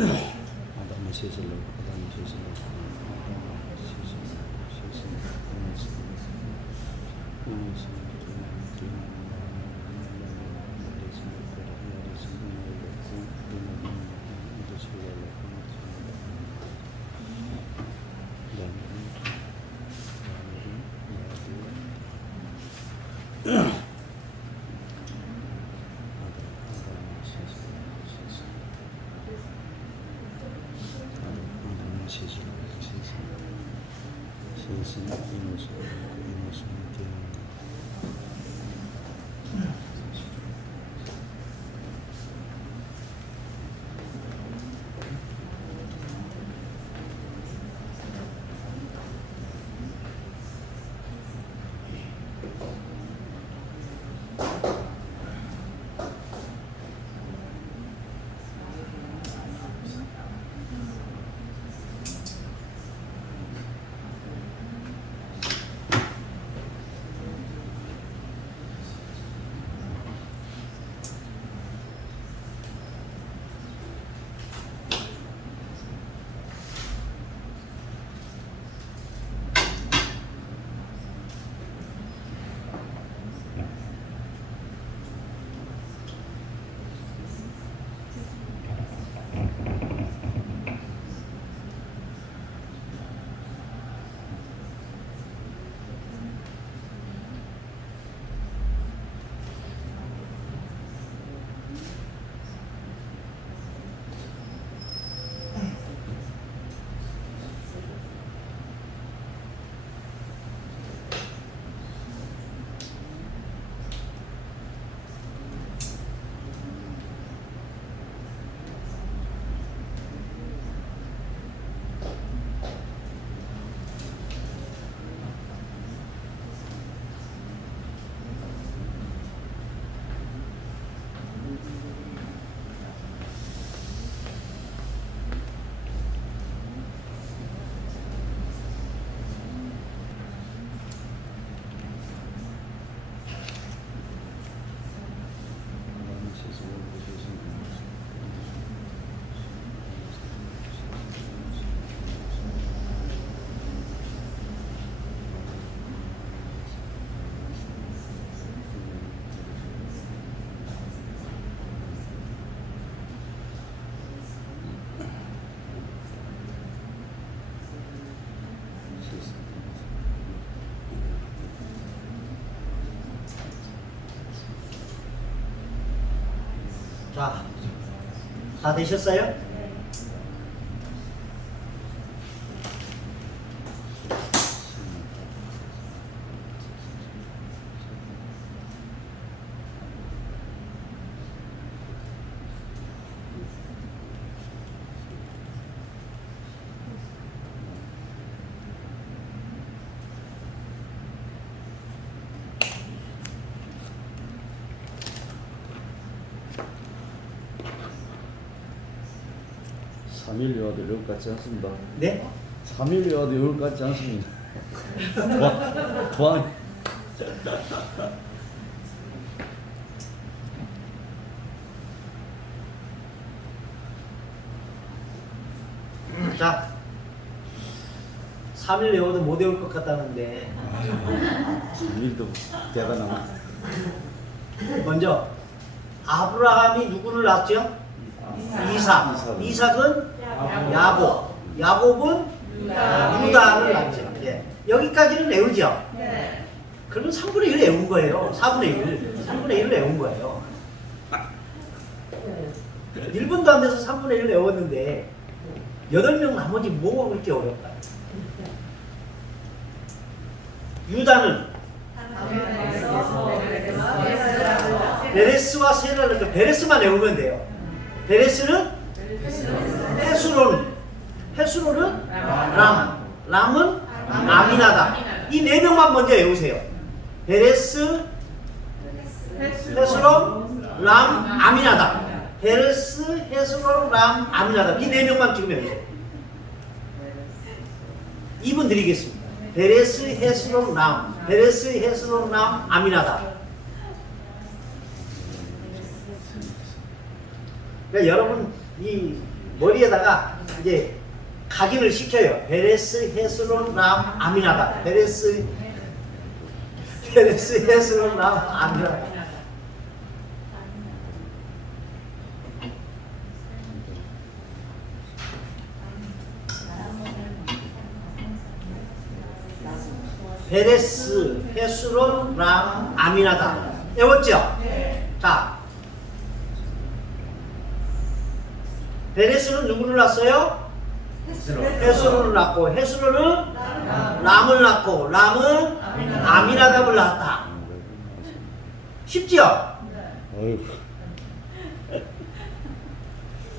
아담의 세절로 아담의 세절로 자, 다 되셨어요? 삼일 외워도 이럴 것 같지 않습니다. 네? 3일 외워도 이럴 것 같지 않습니다. 도안. 자, 3일 외워도 못 외울 것 같다는데 3일도 대단합니다. 먼저 아브라함이 누구를 낳았죠? 이삭. 이삭은 야곱. 야곱은 유다를 낳죠. 예. 여기까지는 외우죠? 네. 그러면 3분의 1 외운 거예요. 4분의 1. 3분의 1 외운 거예요. 1분도 안 돼서 3분의 1 외웠는데 8명 나머지 뭐가 그렇게 어렵다. 유다는 베레스와 세라를 넣고 베레스만 외우면 돼요. 베레스는 헤스론은 람은 아미나다. 이 4명만 먼저 외우세요. 베레스, 헤스론, 람, 아미나다. 베레스, 헤스론, 람, 아미나다. 이 4명만 지금 외우세요. 2분 드리겠습니다. 베레스, 헤스론, 람. 베레스, 헤스론, 람, 아미나다. 그러니까 여러분 이 머리에다가 이제 각인을 시켜요. 베레스, 헤스론, 람, 아미나다. 베레스, 헤스론, 람, 아미나다. 베레스, 헤스론, 람, 아미나다. 외웠죠? 자, 베레스는 누구를 낳았어요? 헤스론을 낳고, 헤스론은 람을 낳고, 람은 아미나답을 낳았다. 쉽지요? 어휴.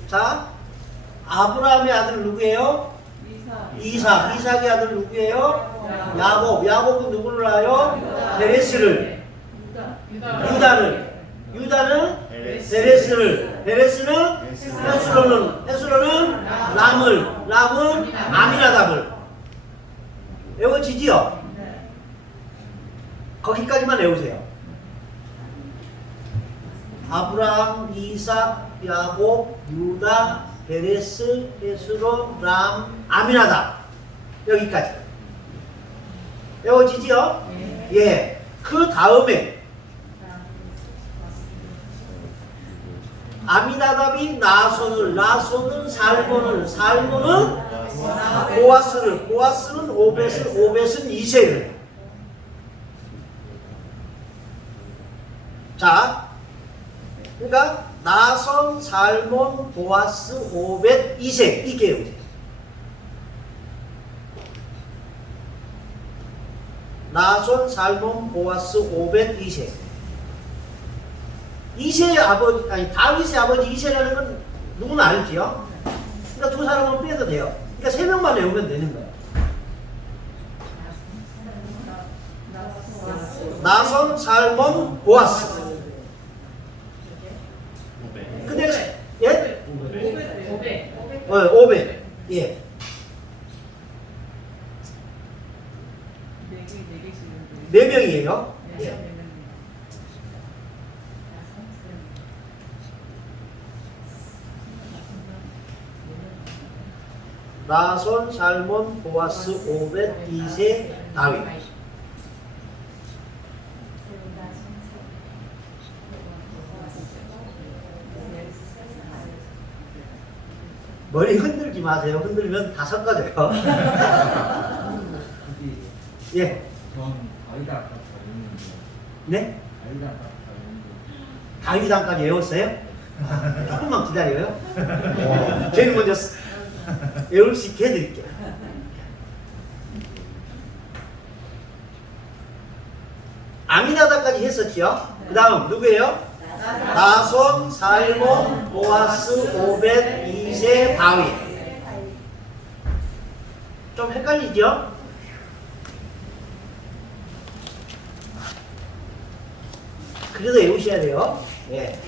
자, 아브라함의 아들 누구예요? 이삭의 아들 누구예요? 야곱은 누구를 낳아요? 베레스를. 유다는 베레스를. 베레스는 헤스론은 람은 아미나답을. 외워지지요? 거기까지만 외우세요. 아브라함, 이삭, 야곱, 유다, 베레스, 헤스론, 람, 아미나답. 여기까지. 외워지지요? 예. 그 다음에 아미나답이 나손은 살몬은 보아스는 오벳은 이새를. 자, 그러니까 나손, 살몬, 보아스, 오벳, 이새. 이게 나손, 살몬, 보아스, 오벳, 이새. 이새의 아버지, 아니 다윗의 아버지 이새라는 건 누구나 알지요? 그러니까 두 사람은 빼도 돼요. 그러니까 3명만 외우면 되는 거예요. 나손, 살몬, 보아스. 근데 예? 오벳. 예. 네 명이에요. 예. 나손, 살몬, 보아스, 오벳, 이새, 다윗. 머리 흔들지 마세요. 흔들면 다 섞어져요. 예. 네? 다윗왕까지 외웠어요? 조금만 기다려요. 제일 먼저 외울 수 있게 해드릴게요. 아미나답까지 했었죠? 그 다음 누구예요? 나손, 살몬, 보아스, 오벳, 이새, 다윗. 좀 헷갈리죠? 그래도 외우셔야 돼요. 네.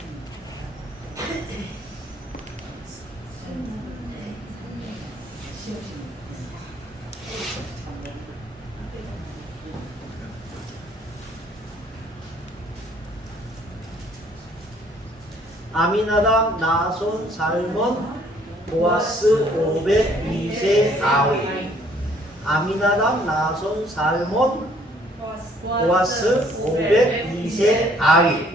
아미나답, 나손, 살몬, 보아스, 오벳, 이새, 다윗. 아미나답, 나손, 살몬, 보아스, 오벳, 이새, 다윗.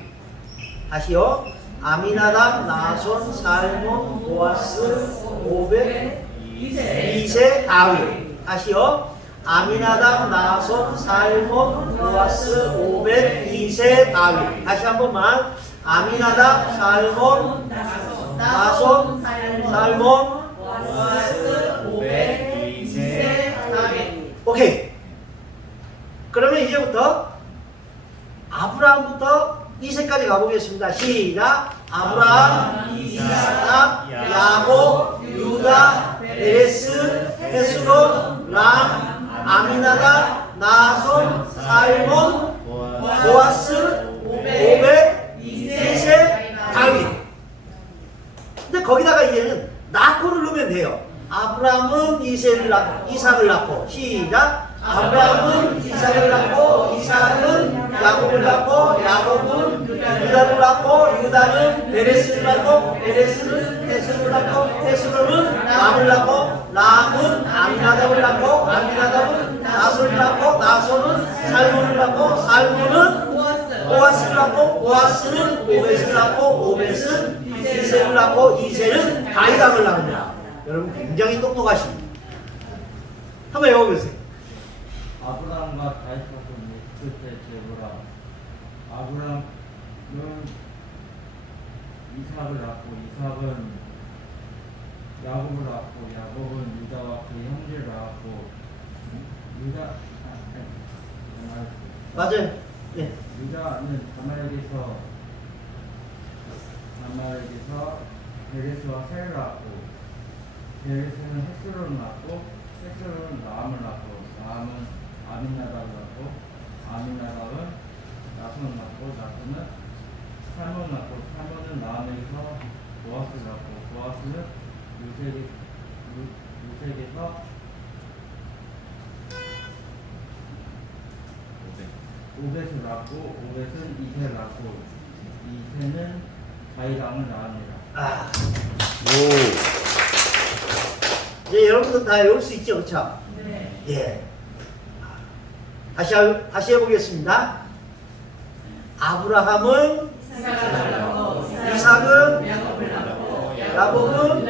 다시요. 아미나답, 나손, 살몬, 보아스, 오벳, 이새, 다윗. 다시요. 아미나답, 나손, 살몬, 보아스, 오벳, 이새, 다윗. 다시 한 번만. 아미나답, 살몬, 나손, 살몬, 보아스, 그러면 이제부터 아브라함부터 이세까지 가보겠습니다. 시작. 아브라함, 이삭, 야곱, 유다, 베레스, 헤스론, 람, 아미나답, 나손, 살몬, 보아스, 오벳, 이세, 다윗. 근데 거기다가 이제는 나코를 넣으면 돼요. 아브라함은 이삭을 낳고 시작. 아브라함은 이삭을 낳고 이삭은 야곱을 낳고 야곱은 유다를 낳고 유다는 베레스를 낳고 베레스는 헤스론을 낳고 헤스론은 람을 낳고 람은 아미나답을 낳고 아미나답은 나손을 낳고 나손은 살몬을 낳고 살몬은 보아스를 낳고 보아스는 오벳을 낳고 오벳은 이세를 낳고 이세는 다윗을 낳습니다. 여러분 굉장히 똑똑하십니다. 한번 외워보세요. 아브라함과 다윗 사건이 그때 제보라. 아브라함은 이삭을 낳고 이삭은 야곱을 낳고 야곱은 유다와 그 형제를 낳았고 유다 맞아요. 네. 유다는 다말에게서 베레스와 셀을 낳았고 베레스는 헤스론을 낳고 헤스론은 라함을 낳고 라함은 아민나답을 낳고 아민나답은 나손을 낳고 나손은 살몬을 낳고 살몬은 라함에게서 보아스를 낳고 보아스는 루색에서 오벳을 낳고 오벳은 이세를 낳고 이세는 다윗 왕을 낳았느니라. 아, 오. 이제 여러분들 다 외울 수 있죠, 그렇죠? 네. 예. 다시 해보겠습니다. 아브라함은 이삭은 야곱은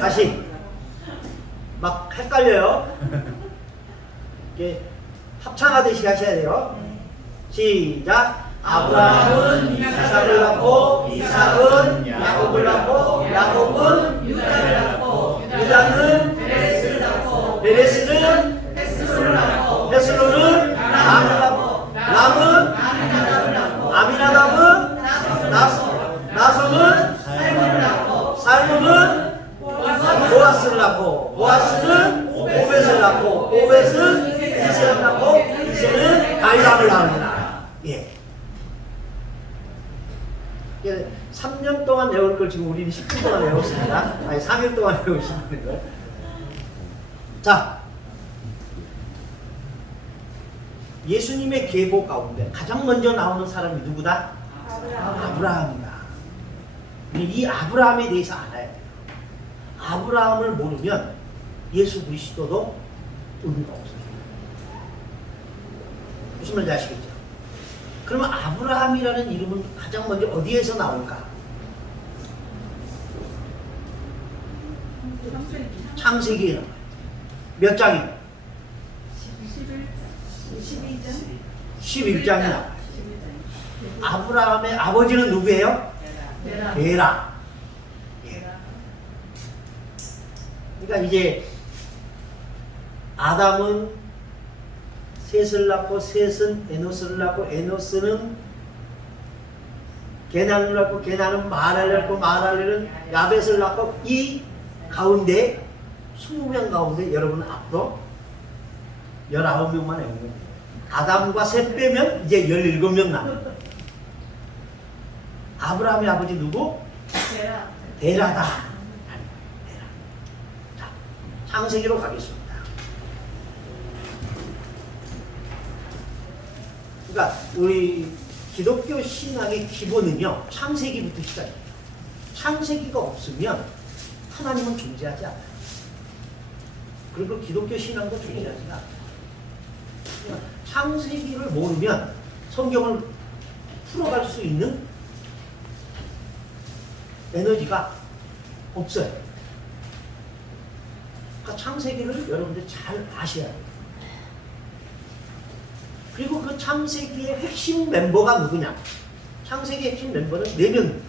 다시 막 헷갈려요. 이게 합창하듯이 하셔야 돼요. 시작. 아브라함은 이삭을 낳고 이삭은 야곱을 낳고 야곱은 유다를 낳고 유다는 베레스는 헤스론은 람을 낳고 람은 아미나답은 나손은 살몬은 보아스를 낳고 보아스는 오벳을 낳고 오벳은 이세를 낳고 이세는 다윗을 낳습니다. 예. 3년 동안 외울 걸 지금 우리는 10분 동안 외웠습니다. 아니 3일 동안 외우시는 걸. 자, 예수님의 계보 가운데 가장 먼저 나오는 사람이 누구다? 아브라함이다. 이 아브라함에 대해서 알아야 돼요. 아브라함을 모르면 예수 그리스도도 의미가 없어요. 무슨 말인지 아시겠죠? 그러면 아브라함이라는 이름은 가장 먼저 어디에서 나올까? 창세기에 나와요. 몇 장이요? 11장이 나와요. 아브라함의 아버지는 누구예요? 베라. 그러니까 이제 아담은 셋을 낳고 셋은 에노스를 낳고 에노스는 게난을 낳고 게난은 마랄을 낳고 마랄은 야벳을 낳고 이 가운데 20명 가운데 여러분 앞으로 19명만 외우는 거예요. 아담과 셋 빼면 이제 17명 남아요. 아브라함의 아버지 누구? 베라다. 베라. 자, 창세기로 가겠습니다. 그러니까 우리 기독교 신앙의 기본은요, 창세기부터 시작해요. 창세기가 없으면 하나님은 존재하지 않아요. 그리고 기독교 신앙도 존재하지 않아요. 그러니까 창세기를 모르면 성경을 풀어갈 수 있는 에너지가 없어요. 그러니까 창세기를 여러분들 잘 아셔야 돼요. 그리고 그 창세기의 핵심 멤버가 누구냐? 창세기의 핵심 멤버는 4명입니다.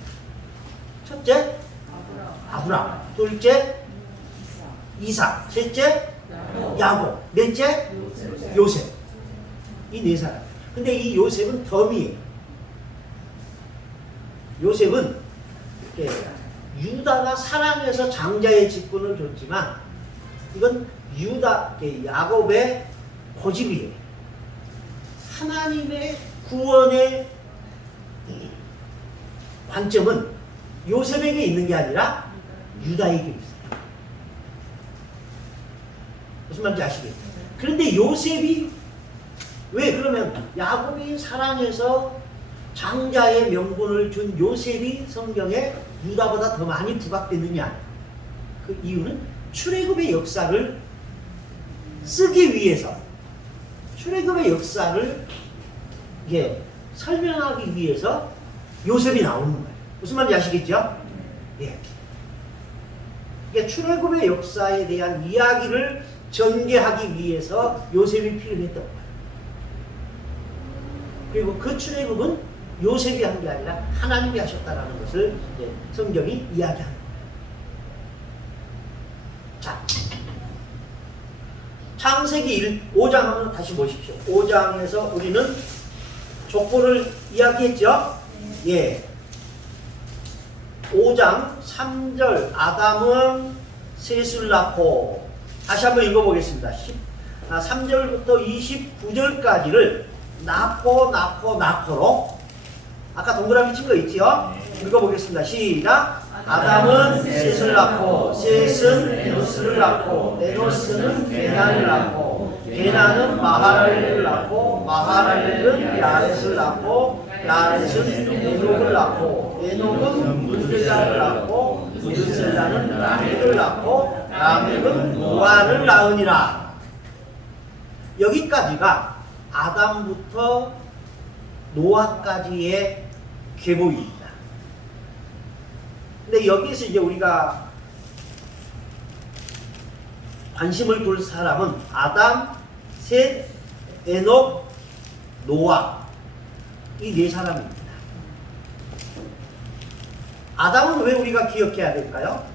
첫째 아브람, 둘째 이삭, 셋째 야곱, 넷째 요셉. 이 네 사람. 근데 이 요셉은 덤이에요. 요셉은 이렇게 유다가 사랑해서 장자의 직분을 줬지만 이건 야곱의 고집이에요. 하나님의 구원의 관점은 요셉에게 있는 게 아니라 유다에게 있어요. 무슨 말인지 아시겠죠? 그런데 요셉이 왜 그러면 야곱이 사랑해서 장자의 명분을 준 요셉이 성경에 유다보다 더 많이 부각됐느냐? 그 이유는 출애굽의 역사를 쓰기 위해서, 출애굽의 역사를 설명하기 위해서 요셉이 나오는 거예요. 무슨 말인지 아시겠죠? 예. 그러니까 출애굽의 역사에 대한 이야기를 전개하기 위해서 요셉이 필요했던 거예요. 그리고 그 출애굽은 요셉이 한 게 아니라 하나님이 하셨다라는 것을 성경이 이야기하는 거예요. 자, 창세기 5장 한번 다시 보십시오. 5장에서 우리는 족보를 이야기했죠? 예. 5장 3절 아담은 셋을 낳고, 다시 한번 읽어보겠습니다. 3절부터 29절까지를 낳고로 아까 동그라미 친 거 있죠? 읽어보겠습니다. 시작. 아담은 셋을 낳고, 셋은 에노스를 낳고, 에노스는 게난을 낳고, 게난은 마하랄렐을 낳고, 마하랄렐은 야렛을 낳고, 야렛은 에녹을 낳고, 에녹은 무드셀라를 낳고, 무드셀라는 라멕을 낳고, 라멕은 노아를 낳으니라. 여기까지가 아담부터 노아까지의 계보입니다. 근데 여기서 이제 우리가 관심을 둘 사람은 아담, 셋, 에녹, 노아, 이 네 사람입니다. 아담은 왜 우리가 기억해야 될까요?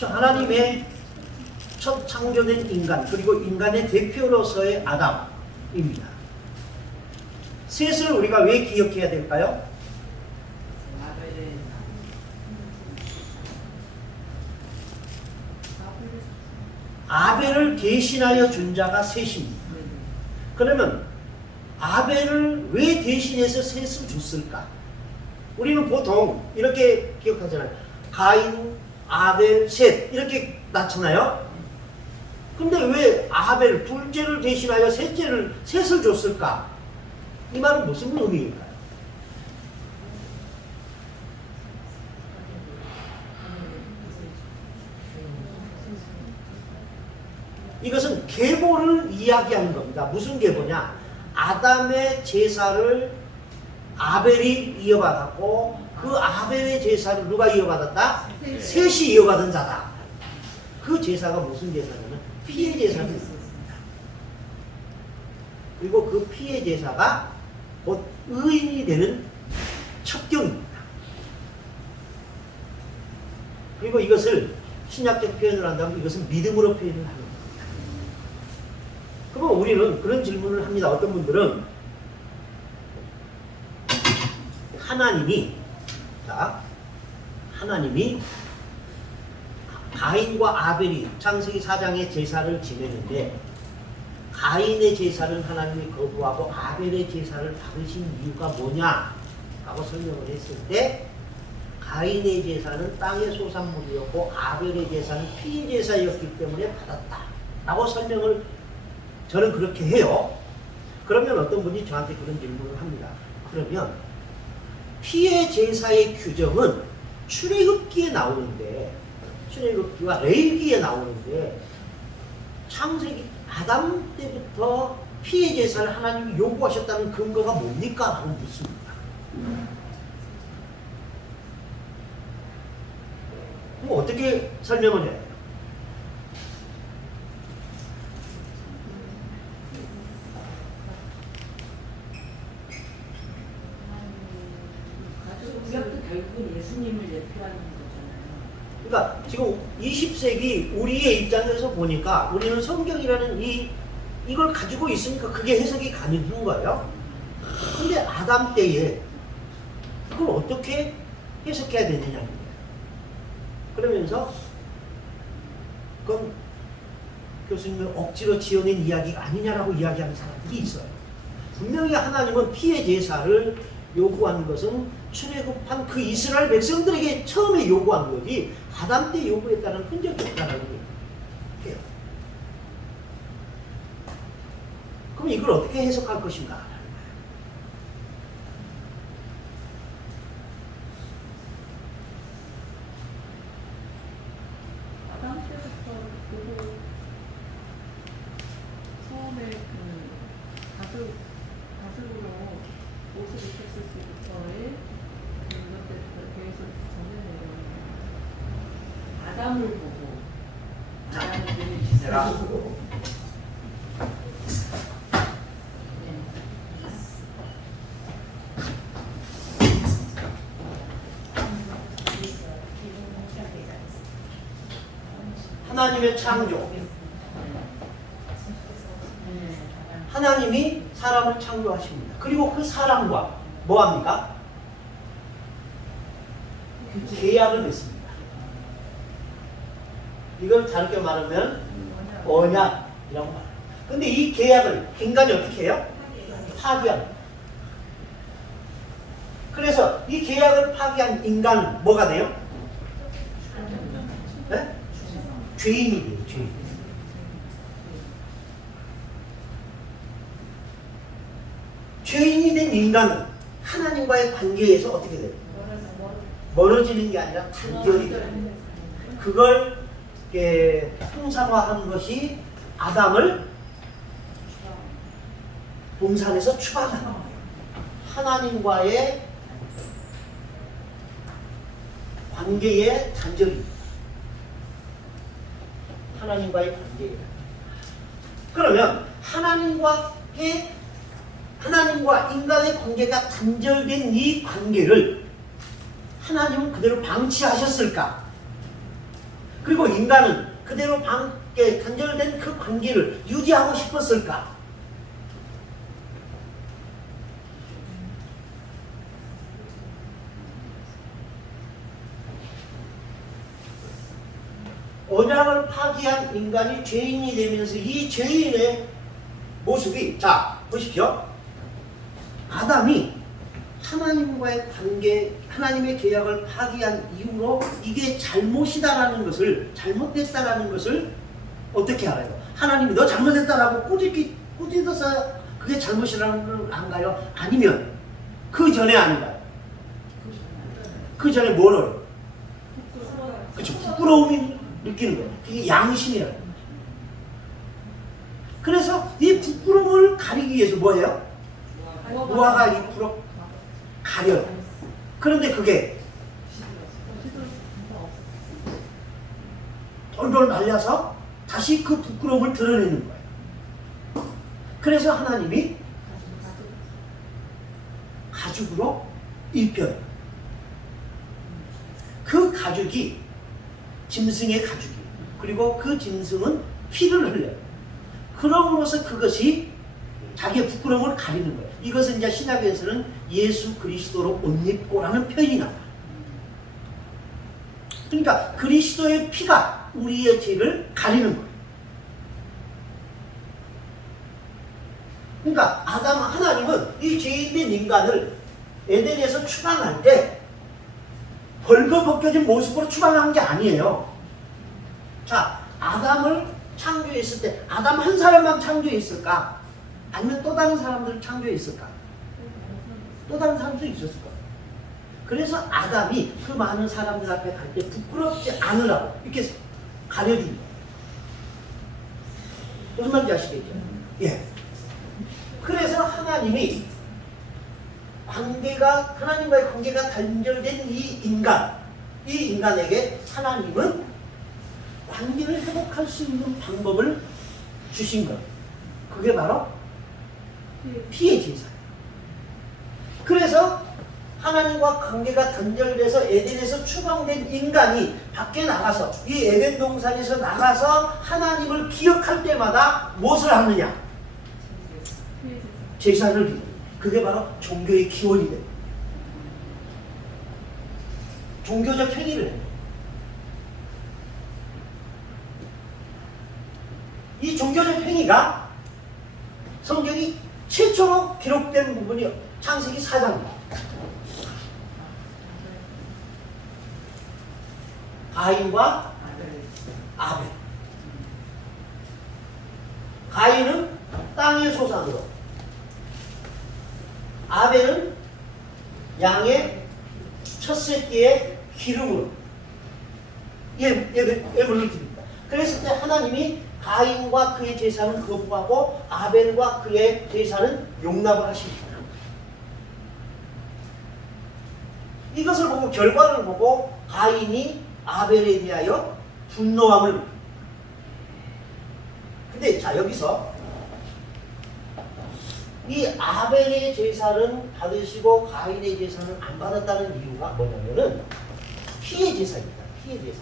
하나님의 첫 창조된 인간, 그리고 인간의 대표로서의 아담입니다. 셋을 우리가 왜 기억해야 될까요? 아벨을 대신하여 준 자가 셋입니다. 그러면 아벨을 왜 대신해서 셋을 줬을까? 우리는 보통 이렇게 기억하잖아요. 가인, 아벨, 셋 이렇게 낳잖아요. 근데 왜 아벨 둘째를 대신하여 셋을 줬을까? 이 말은 무슨 의미일까요? 이것은 계보를 이야기하는 겁니다. 무슨 계보냐? 아담의 제사를 아벨이 이어받았고, 그 아벨의 제사를 누가 이어받았다? 셋이 이어받은 자다. 그 제사가 무슨 제사냐면 피의 제사를 있습니다. 그리고 그 피의 제사가 곧 의인이 되는 첩경입니다. 그리고 이것을 신약적 표현을 한다면 이것은 믿음으로 표현을 하는 겁니다. 그러면 우리는 그런 질문을 합니다. 어떤 분들은 하나님이 가인과 아벨이 창세기 4장의 제사를 지내는데 가인의 제사를 하나님이 거부하고 아벨의 제사를 받으신 이유가 뭐냐라고 설명을 했을 때 가인의 제사는 땅의 소산물이었고 아벨의 제사는 피의 제사였기 때문에 받았다라고 설명을 저는 그렇게 해요. 그러면 어떤 분이 저한테 그런 질문을 합니다. 그러면 피의 제사의 규정은 출애굽기에 나오는데, 출애굽기와 레위기에 나오는데 창세기 아담 때부터 피의 제사를 하나님이 요구하셨다는 근거가 뭡니까? 라고 묻습니다. 그럼 어떻게 설명을 해요? 결국은 예수님을 대표하는 거잖아요. 그러니까 지금 20세기 우리의 입장에서 보니까 우리는 성경이라는 이걸 가지고 있으니까 그게 해석이 가능한 거예요. 근데 아담 때에 그걸 어떻게 해석해야 되느냐. 그러면서 그건 교수님은 억지로 지어낸 이야기가 아니냐라고 이야기하는 사람들이 있어요. 분명히 하나님은 피의 제사를 요구한 것은 출애굽한 그 이스라엘 백성들에게 처음에 요구한 거지 아담 때 요구했다는 흔적이 없다는 거예요. 그럼 이걸 어떻게 해석할 것인가? 아담 때부터 보고 처음에 가죽으로 옷을 입혔을 때부터의 이것 때부터 계속 전해내려는 아담을 보고 아담을 되는 기사를 보고 하나님의 창조. 하나님이 사람을 창조하십니다. 그리고 그 사람과 뭐합니까? 계약을 맺습니다. 이걸 다르게 말하면 언약이라고 말해요. 근데 이 계약을 인간이 어떻게 해요? 파기합니다. 그래서 이 계약을 파기한 인간은 뭐가 돼요? 네? 죄인이 돼요. 죄인. 죄인이 된 인간은 하나님과의 관계에서 어떻게 돼요? 멀어지는 게 아니라 단절이 돼요. 그걸 형상화한 것이 아담을 동산에서 추방하는 거예요. 하나님과의 관계의 단절입니다. 하나님과의 관계예요. 그러면 하나님과 인간의 관계가 단절된 이 관계를 하나님은 그대로 방치하셨을까? 그리고 인간은 그대로 단절된 그 관계를 유지하고 싶었을까? 언약을 파기한 인간이 죄인이 되면서 이 죄인의 모습이, 자 보십시오. 아담이 하나님과의 관계, 하나님의 계약을 파기한 이후로 이게 잘못이다라는 것을, 잘못됐다라는 것을 어떻게 알아요? 하나님이 너 잘못했다라고 꾸짖어서 그게 잘못이라는 걸 안가요? 아니면 그 전에 아닌가요? 그 전에 뭐를? 그렇죠. 부끄러움이 느끼는 거예요. 그게 양심이라는 거죠. 그래서 이 부끄러움을 가리기 위해서 뭐예요? 무화과 잎으로 가려요. 그런데 그게 돌돌 말려서 다시 그 부끄러움을 드러내는 거예요. 그래서 하나님이 가죽으로 입혀요. 그 가죽이 짐승의 가죽이에요. 그리고 그 짐승은 피를 흘려요. 그럼으로써 그것이 자기의 부끄러움을 가리는 거예요. 이것은 이제 신약에서는 예수 그리스도로 옷 입고라는 표현이 나와요. 그러니까 그리스도의 피가 우리의 죄를 가리는 거예요. 그러니까 하나님은 이 죄인된 인간을 에덴에서 추방할 때 벌거벗겨진 모습으로 추방한 게 아니에요. 자, 아담을 창조했을 때 아담 한 사람만 창조했을까? 아니면 또 다른 사람들을 창조했을까? 또 다른 사람도 있었을 거예요. 그래서 아담이 그 많은 사람들 앞에 갈 때 부끄럽지 않으라고 이렇게 가려준 거예요. 무슨 말인지 아시겠죠? 예. 그래서 하나님이 하나님과의 관계가 단절된 이 인간에게 하나님은 관계를 회복할 수 있는 방법을 주신 거예요. 그게 바로 피의 제사예요. 그래서 하나님과 관계가 단절돼서 에덴에서 추방된 인간이 밖에 나가서 이 에덴 동산에서 나가서 하나님을 기억할 때마다 무엇을 하느냐? 제사를 드립니다. 그게 바로 종교의 기원이 됩니다. 종교적 행위를 해요. 이 종교적 행위가 성경이 최초로 기록된 부분이 창세기 4장입니다. 가인과 아벨. 가인은 땅의 소산으로, 아벨은 양의 첫 새끼의 기름으로 예물을 드립니다. 그랬을 때 하나님이 가인과 그의 제사는 거부하고 아벨과 그의 제사는 용납을 하십니다. 이것을 보고 결과를 보고 가인이 아벨에 대하여 분노함을. 근데 자 여기서 이 아벨의 제사는 받으시고 가인의 제사는 안 받았다는 이유가 뭐냐면은 피의 제사입니다. 피의 제사.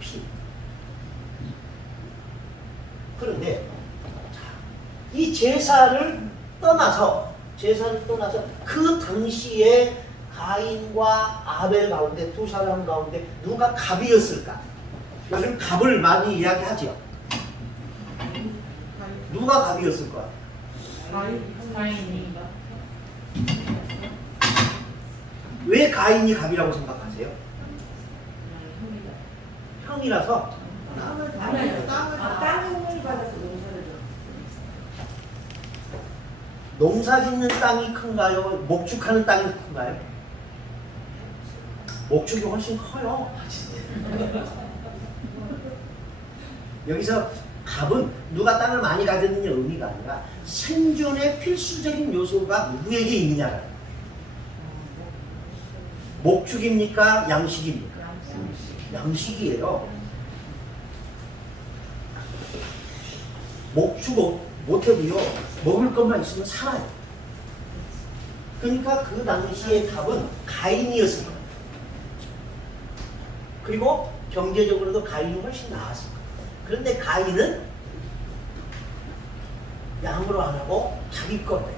피. 그런데 이 제사를 떠나서 그 당시에 가인과 아벨 가운데 두 사람 가운데 누가 갑이었을까? 요즘 갑을 많이 이야기하죠. 누가 갑이었을 거야? 가인인가? 왜 가인이 갑이라고 생각하세요? 형이라서. 땅을 받아서 농사를 농사 짓는 땅이 큰가요? 목축하는 땅이 큰가요? 목축이 훨씬 커요. 여기서 갑은 누가 땅을 많이 가졌느냐 의미가 아니라 생존의 필수적인 요소가 누구에게 있느냐가. 목축입니까? 양식입니까? 양식이에요. 목축 못해도요 먹을 것만 있으면 살아요. 그러니까 그 당시의 갑은 가인이었을 거예요. 그리고 경제적으로도 가인이 훨씬 나았을 거예요. 그런데 가인은 양으로 안 하고 자기 거예요.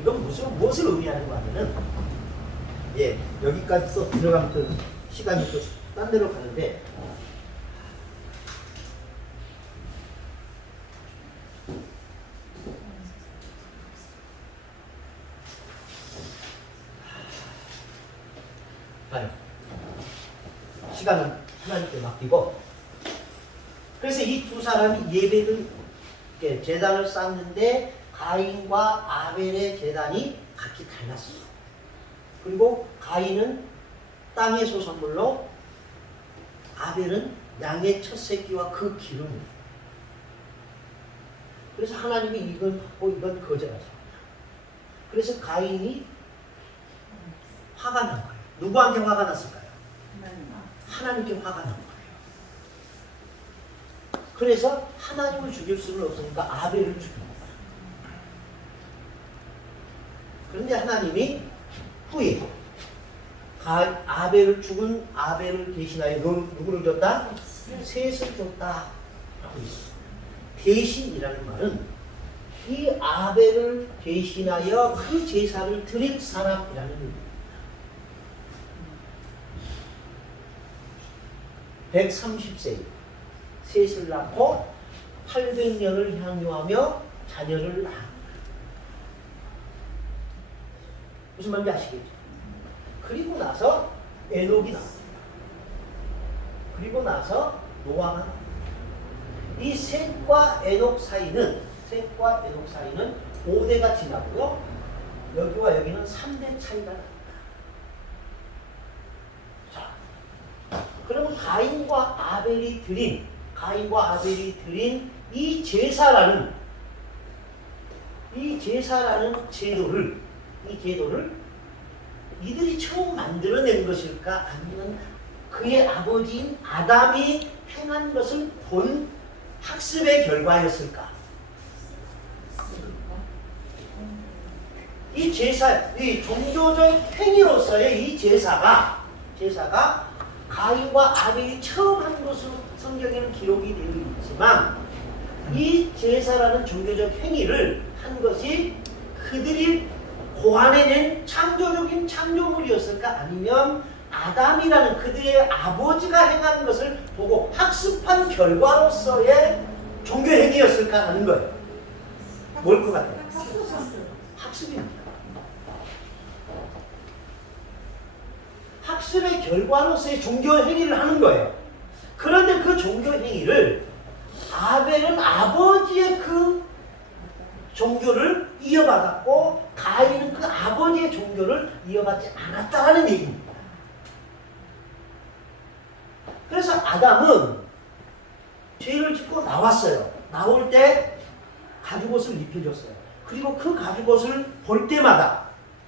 이건 무엇을 의미하는 거 하면은, 여기까지 또 들어가면 또 시간이 또 딴 데로 가는데, 시간은 하나님께 맡기고, 그래서 이 두 사람이 예배를 제단을 쌓는데 가인과 아벨의 제단이 각기 달랐어요. 그리고 가인은 땅의 소산물로, 아벨은 양의 첫 새끼와 그 기름입니다. 그래서 하나님이 이건 받고 이건 거절하십니다. 그래서 가인이 화가 난 거예요. 누구한테 화가 났을까요? 하나님께 화가 난 거예요. 그래서 하나님을 죽일 수는 없으니까 아벨을 죽입니다. 그런데 하나님이 후에 아벨을 죽은 아벨을 대신하여 누구를 줬다? 셋을 줬다. 대신이라는 말은 이 아벨을 대신하여 그 제사를 드릴 사람이라는 의미입니다. 130세 셋을 낳고 800년을 향유하며 자녀를 낳았다. 무슨 말인지 아시겠죠? 그리고 나서 에녹이 나옵니다. 그리고 나서 노아가 나옵니다. 이 셋과 에녹 사이는 5대가 지나고요. 여기와 여기는 3대 차이가 납니다. 자, 그러면 가인과 아벨이 드린 이 제사라는 제도를 이들이 처음 만들어낸 것일까? 아니면 그의 아버지인 아담이 행한 것을 본 학습의 결과였을까? 이 제사, 이 종교적 행위로서의 이 제사가 가인과 아벨이 처음 한 것으로 성경에는 기록이 되어 있지만 이 제사라는 종교적 행위를 한 것이 그들이 고안해낸 창조적인 창조물이었을까 아니면 아담이라는 그들의 아버지가 행하는 것을 보고 학습한 결과로서의 종교 행위였을까 하는 거예요. 뭘 것 같아요? 학습입니다. 학습의 결과로서의 종교 행위를 하는 거예요. 그런데 그 종교 행위를 아벨은 아버지의 그 종교를 이어받았고 가인은 그 아버지의 종교를 이어받지 않았다는 얘기입니다. 그래서 아담은 죄를 짓고 나왔어요. 나올 때 가죽옷을 입혀줬어요. 그리고 그 가죽옷을 볼 때마다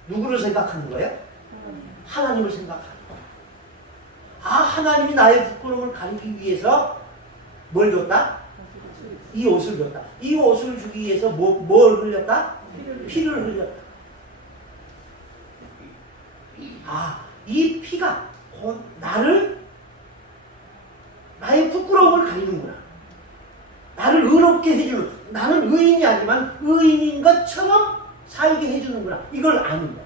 누구를 생각하는 거예요? 하나님을 생각하는 거예요. 아, 하나님이 나의 부끄러움을 가리기 위해서 뭘 줬다? 이 옷을 줬다. 이 옷을 주기 위해서 뭘 흘렸다? 피를 흘렸다. 아, 이 피가 곧 나의 부끄러움을 가리는구나. 나를 의롭게 해주는, 나는 의인이 아니지만 의인인 것처럼 살게 해주는구나. 이걸 아는 거야.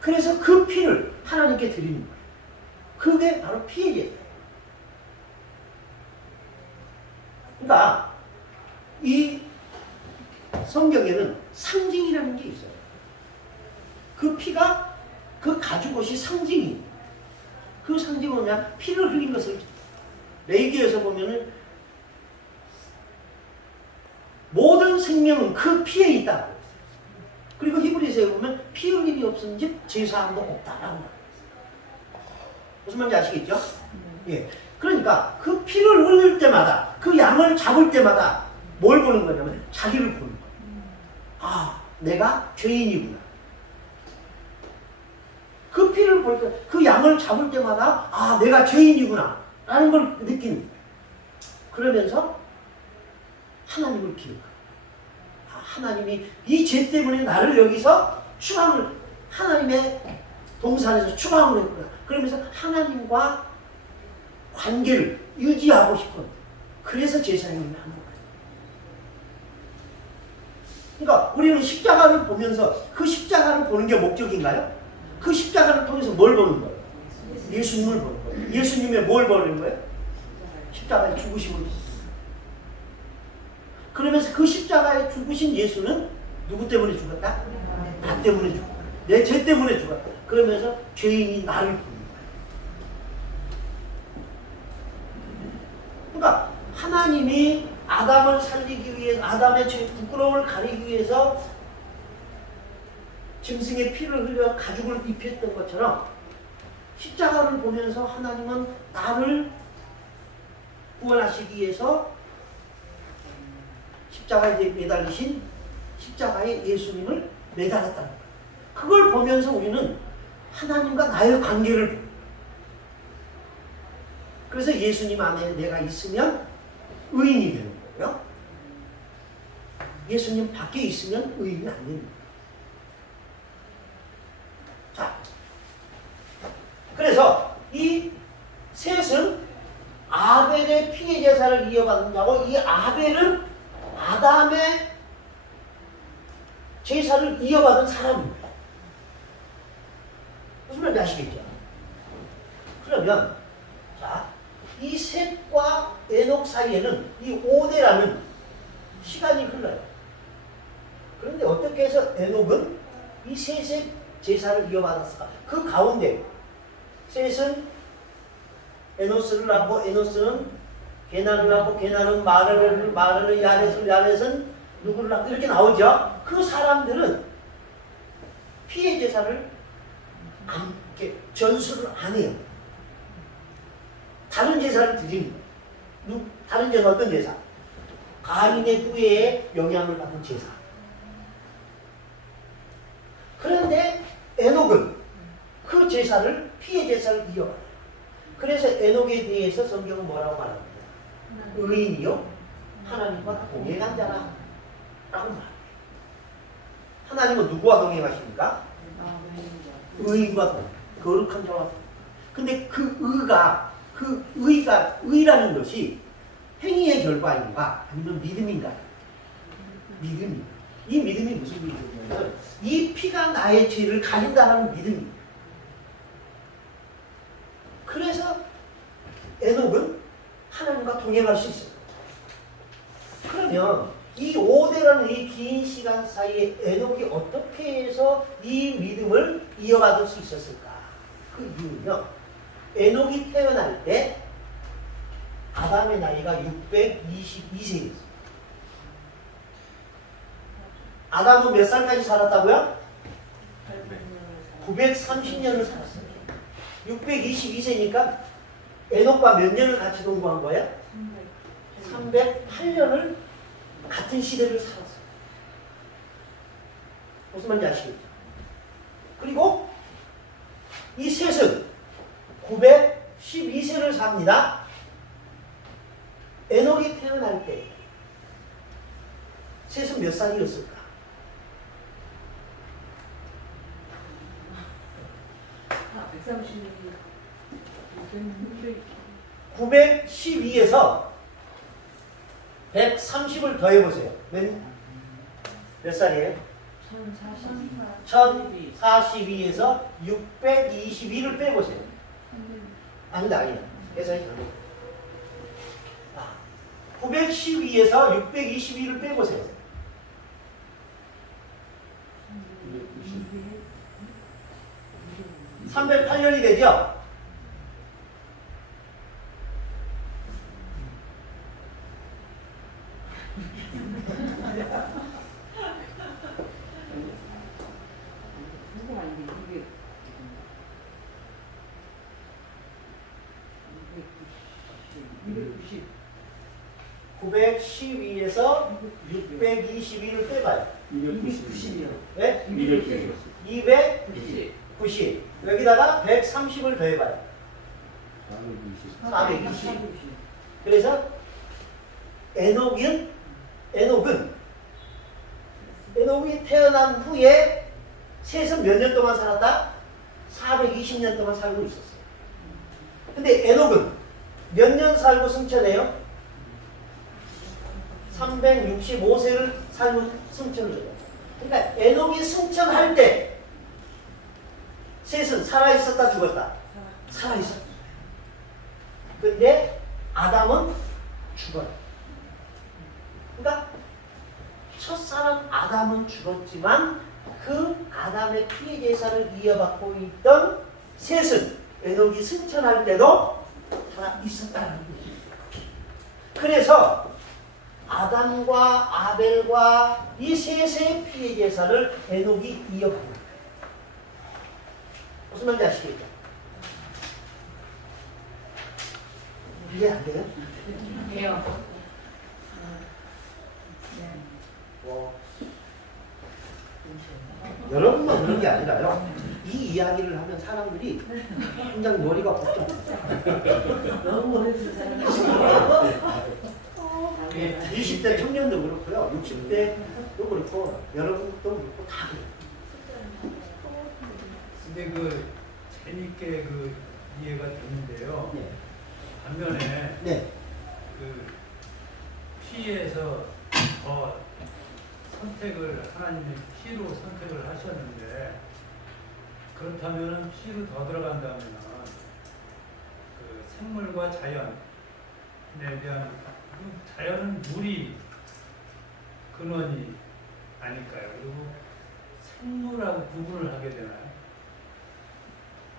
그래서 그 피를 하나님께 드리는 거예요. 그게 바로 피의 제사예요. 그러니까 이 성경에는 상징이라는 게 있어요. 그 피가 그 가죽옷이 상징이에요. 그 상징은 뭐냐? 피를 흘린 것을 레위기에서 보면은 모든 생명은 그 피에 있다고 했어요. 그리고 히브리서에 보면 피 흘림이 없은 집 제사함도 없다라고 말해요. 무슨 말인지 아시겠죠? 예. 그러니까 그 피를 흘릴 때마다 그 양을 잡을 때마다 뭘 보는 거냐면 자기를 보는 거예요. 아, 내가 죄인이구나. 그 피를 볼 때, 그 양을 잡을 때마다 아, 내가 죄인이구나 라는 걸 느끼는 거예요. 그러면서 하나님을 기억해요. 아, 하나님이 이 죄 때문에 나를 여기서 하나님의 동산에서 추방을 했구나. 그러면서 하나님과 관계를 유지하고 싶은, 그래서 제사님을 하는 거예요. 그러니까 우리는 십자가를 보면서 그 십자가를 보는 게 목적인가요? 그 십자가를 통해서 뭘 보는 거예요? 예수님을 보는 거예요. 예수님의 뭘 보는 거예요? 십자가의 죽으심을. 그러면서 그 십자가에 죽으신 예수는 누구 때문에 죽었다? 나 때문에 죽었다. 내 죄 때문에 죽었다. 그러면서 죄인이 나를 보는 거예요. 그러니까 하나님이 아담을 살리기 위해, 아담의 죄 부끄러움을 가리기 위해서 짐승의 피를 흘려 가죽을 입혔던 것처럼 십자가를 보면서 하나님은 나를 구원하시기 위해서 십자가에 매달리신 십자가에 예수님을 매달았다는 거예요. 그걸 보면서 우리는 하나님과 나의 관계를 봅니다. 그래서 예수님 안에 내가 있으면 의인이 되는 거예요. 예수님 밖에 있으면 의인이 안 됩니다. 자, 그래서 이 셋은 아벨의 피의 제사를 이어받는다고, 이 아벨은 아담의 제사를 이어받은 사람입니다. 무슨 말인지 아시겠죠? 그러면 자, 이 셋과 에녹 사이에는 이 5대라는 시간이 흘러요. 그런데 어떻게 해서 에녹은 이 셋의 제사를 이어받았을까? 그 가운데 셋은 에노스를 낳고, 에노스는 게나를 낳고, 게나는 마르를, 야렛은 누구를 낳고, 이렇게 나오죠. 그 사람들은 피의 제사를 전수를 안 해요. 다른 제사를 드립니다. 다른 제사, 어떤 제사? 가인의 후예에 영향을 받은 제사. 그런데 에녹은 그 제사를, 피의 제사를 이어가요. 그래서 에녹에 대해서 성경은 뭐라고 말합니다? 의인이요? 하나님과 동행한 자라 라고 말합니다. 하나님은 누구와 동행하십니까? 의인과 동행. 거룩한 자와 동행. 근데 그 의라는 것이 행위의 결과인가 아니면 믿음인가? 믿음이. 이 믿음이 무슨 믿음이냐면 이 피가 나의 죄를 가린다는 믿음이. 그래서 에녹은 하나님과 동행할 수 있어요. 그러면 이 5대라는 이 긴 시간 사이에 에녹이 어떻게 해서 이 믿음을 이어받을 수 있었을까? 그 이유는요. 에녹이 태어날 때 아담의 나이가 622세였어요. 아담은 몇 살까지 살았다고요? 930년을 살았어요. 622세니까 에녹과 몇 년을 같이 동거한 거예요? 308년을 같은 시대를 살았어요. 무슨 말인지 아시겠죠? 그리고 이 셋은 912세를 삽니다. 에녹이 태어날 때 셋은 몇 살이었을까? 912에서 130을 더해보세요. 몇 살이에요? 1042에서 622를 빼보세요. 아니다. 계산이 잘못. 912에서 622를 빼보세요. 308년이 되죠? 이게 912에서 622를 빼봐요. 290이요. 네? 290. 290. 여기다가 130을 더해봐요. 420. 그래서 에녹이 태어난 후에 셋은 몇 년 동안 살았다? 420년 동안 살고 있었어요. 근데 에녹은 몇 년 살고 승천해요? 365세를 살고 승천을 해요. 그러니까 에녹이 승천할 때 셋은 살아있었다 죽었다? 살아있었다. 근데 아담은 죽어요. 그러니까 첫사람 아담은 죽었지만 그 아담의 피해 제사를 이어받고 있던 셋은 에녹이 승천할 때도 살아있었다는 거예요. 그래서 아담과 아벨과 이 셋의 피해 제사를 에녹이 이어받는 거예요. 무슨 말인지 아시겠죠? 이해 안 돼요? 돼요. 여러분만 그런 게 아니라요. 이 이야기를 하면 사람들이 굉장히 머리가 복잡해요. 너무 20대 청년도 그렇고요. 60대도 그렇고 여러분도 그렇고 다 그래요. 근데 그 재밌게 그 이해가 되는데요. 네. 반면에 네. 그 피에서 더 선택을 하나님의 피로 선택을 하셨는데 그렇다면 피로 더 들어간다면 그 생물과 자연에 대한 그 자연은 물이 근원이 아닐까요? 그리고 생물하고 구분을 하게 되나요?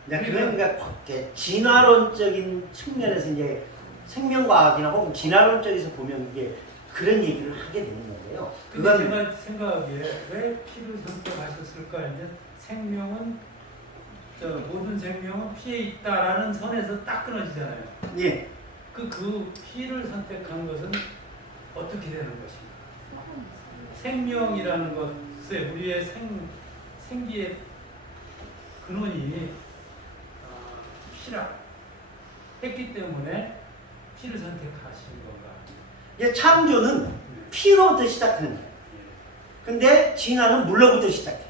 그러니까 진화론적인 측면에서 이제 생명과학이나 혹은 진화론적에서 보면 이게 그런 얘기를 하게 되는 건데요. 근데 제가 생각하기에 왜 피를 선택하셨을까? 이제 생명은 모든 생명은 피에 있다라는 선에서 딱 끊어지잖아요. 예. 그 피를 선택한 것은 어떻게 되는 것인가? 생명이라는 것에 우리의 생기의 근원이 피라 했기 때문에 피를 선택하신 건가? 창조는 피로부터 시작하는 거예요. 근데 진화는 물로부터 시작해요.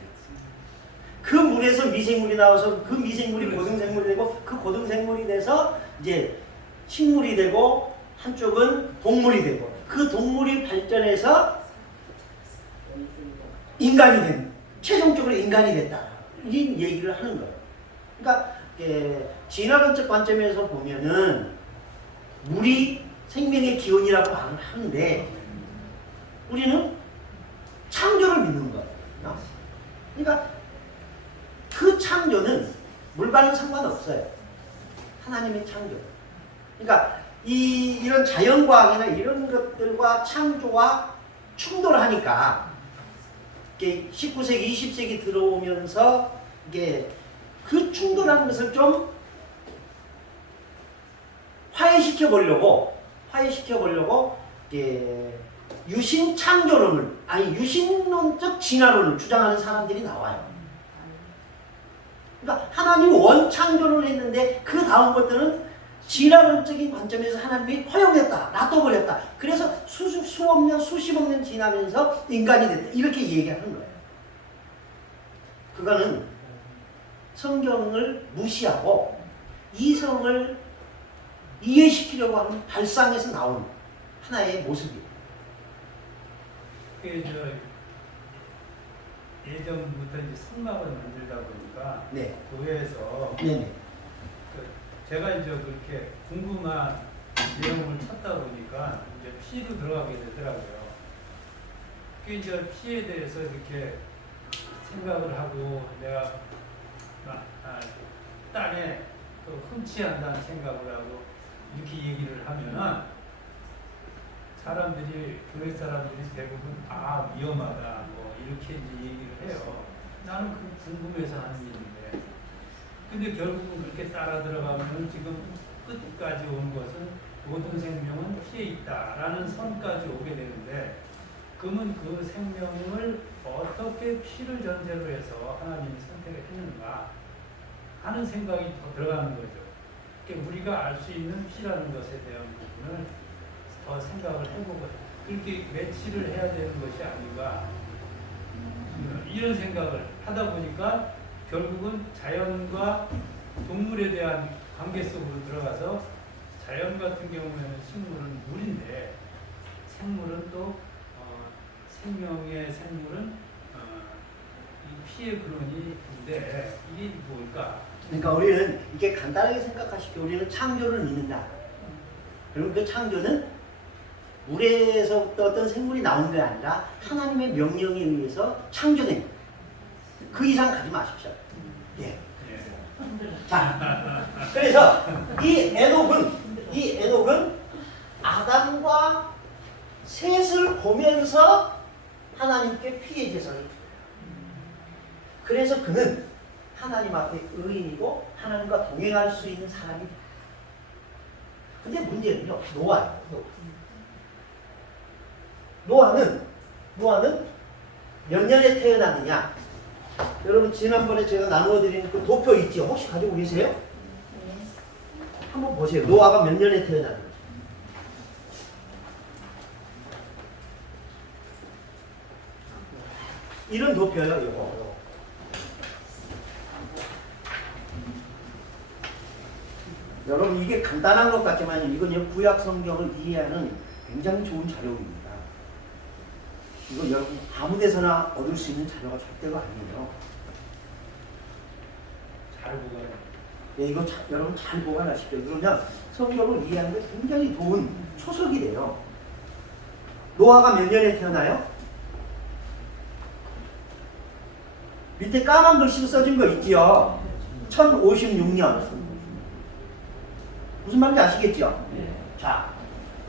그 물에서 미생물이 나와서 그 미생물이 고등생물이 되고 그 고등생물이 돼서 이제 식물이 되고 한쪽은 동물이 되고 그 동물이 발전해서 인간이 된, 최종적으로 인간이 됐다. 이 얘기를 하는 거예요. 그러니까 진화론적 관점에서 보면은 물이 생명의 기원이라고 하는데 우리는 창조를 믿는 거예요. 그러니까 그 창조는 물과는 상관없어요. 하나님의 창조. 그러니까 이런 자연과학이나 이런 것들과 창조와 충돌하니까 19세기, 20세기 들어오면서 이게 그 충돌하는 것을 좀 화해시켜 보려고 유신 창조론을 유신론적 진화론을 주장하는 사람들이 나와요. 그러니까 하나님이 원창조론을 했는데 그 다음 것들은 진화론적인 관점에서 하나님이 허용했다, 놔둬버렸다. 그래서 수억 년, 수십억 년 지나면서 인간이 됐다. 이렇게 얘기하는 거예요. 그거는 성경을 무시하고 이성을 이해시키려고 하는 발상에서 나온 하나의 모습이에요. 예전부터 이제 성막을 만들다 보니까 네. 교회에서 네네. 제가 이제 그렇게 궁금한 내용을 찾다 보니까 이제 피로 들어가게 되더라고요. 그 이제 피에 대해서 이렇게 생각을 하고 내가 땅에 흠치한다는 생각을 하고 이렇게 얘기를 하면은 사람들이 교회 사람들이 대부분 위험하다 뭐 이렇게 이제 얘기를 해요. 나는 그 궁금해서 하는 일인데. 근데 결국은 그렇게 따라 들어가면 지금 끝까지 온 것은 모든 생명은 피에 있다라는 선까지 오게 되는데 그러면 그 생명을 어떻게 피를 전제로 해서 하나님이 선택을 했는가 하는 생각이 더 들어가는 거죠. 그러니까 우리가 알 수 있는 피라는 것에 대한 부분을 더 생각을 해보고 그렇게 매치를 해야 되는 것이 아닌가 이런 생각을 하다 보니까 결국은 자연과 동물에 대한 관계 속으로 들어가서 자연 같은 경우에는 식물은 물인데 생물은 또 생명의 생물은 이 피의 근원인데 이게 뭘까? 그러니까 우리는 이렇게 간단하게 생각하십시오. 우리는 창조를 믿는다. 그럼 그 창조는 물에서부터 어떤 생물이 나온 게 아니라 하나님의 명령에 의해서 창조된 거예요. 그 이상 가지 마십시오. 예. 자, 그래서 이 에녹은 아담과 셋을 보면서 하나님께 피해 제사를 드려요. 그래서 그는 하나님 앞에 의인이고 하나님과 동행할 수 있는 사람이 돼요. 근데 문제는요, 노아예요. 노아는 몇 년에 태어났느냐? 여러분 지난번에 제가 나누어드린 그 도표 있죠? 혹시 가지고 계세요? 한번 보세요. 노아가 몇 년에 태어났는지. 이런 도표요, 이거. 여러분 이게 간단한 것 같지만 이건 구약 성경을 이해하는 굉장히 좋은 자료입니다. 이거 여러분 아무 데서나 얻을 수 있는 자료가 절대로 아니에요. 잘 보관해. 예, 이거 여러분 잘 보관하십시오. 그러면 성경을 이해하는 게 굉장히 좋은 초석이 돼요. 노아가 몇 년에 태어나요? 밑에 까만 글씨로 써진 거 있지요? 1056년. 무슨 말인지 아시겠죠? 자,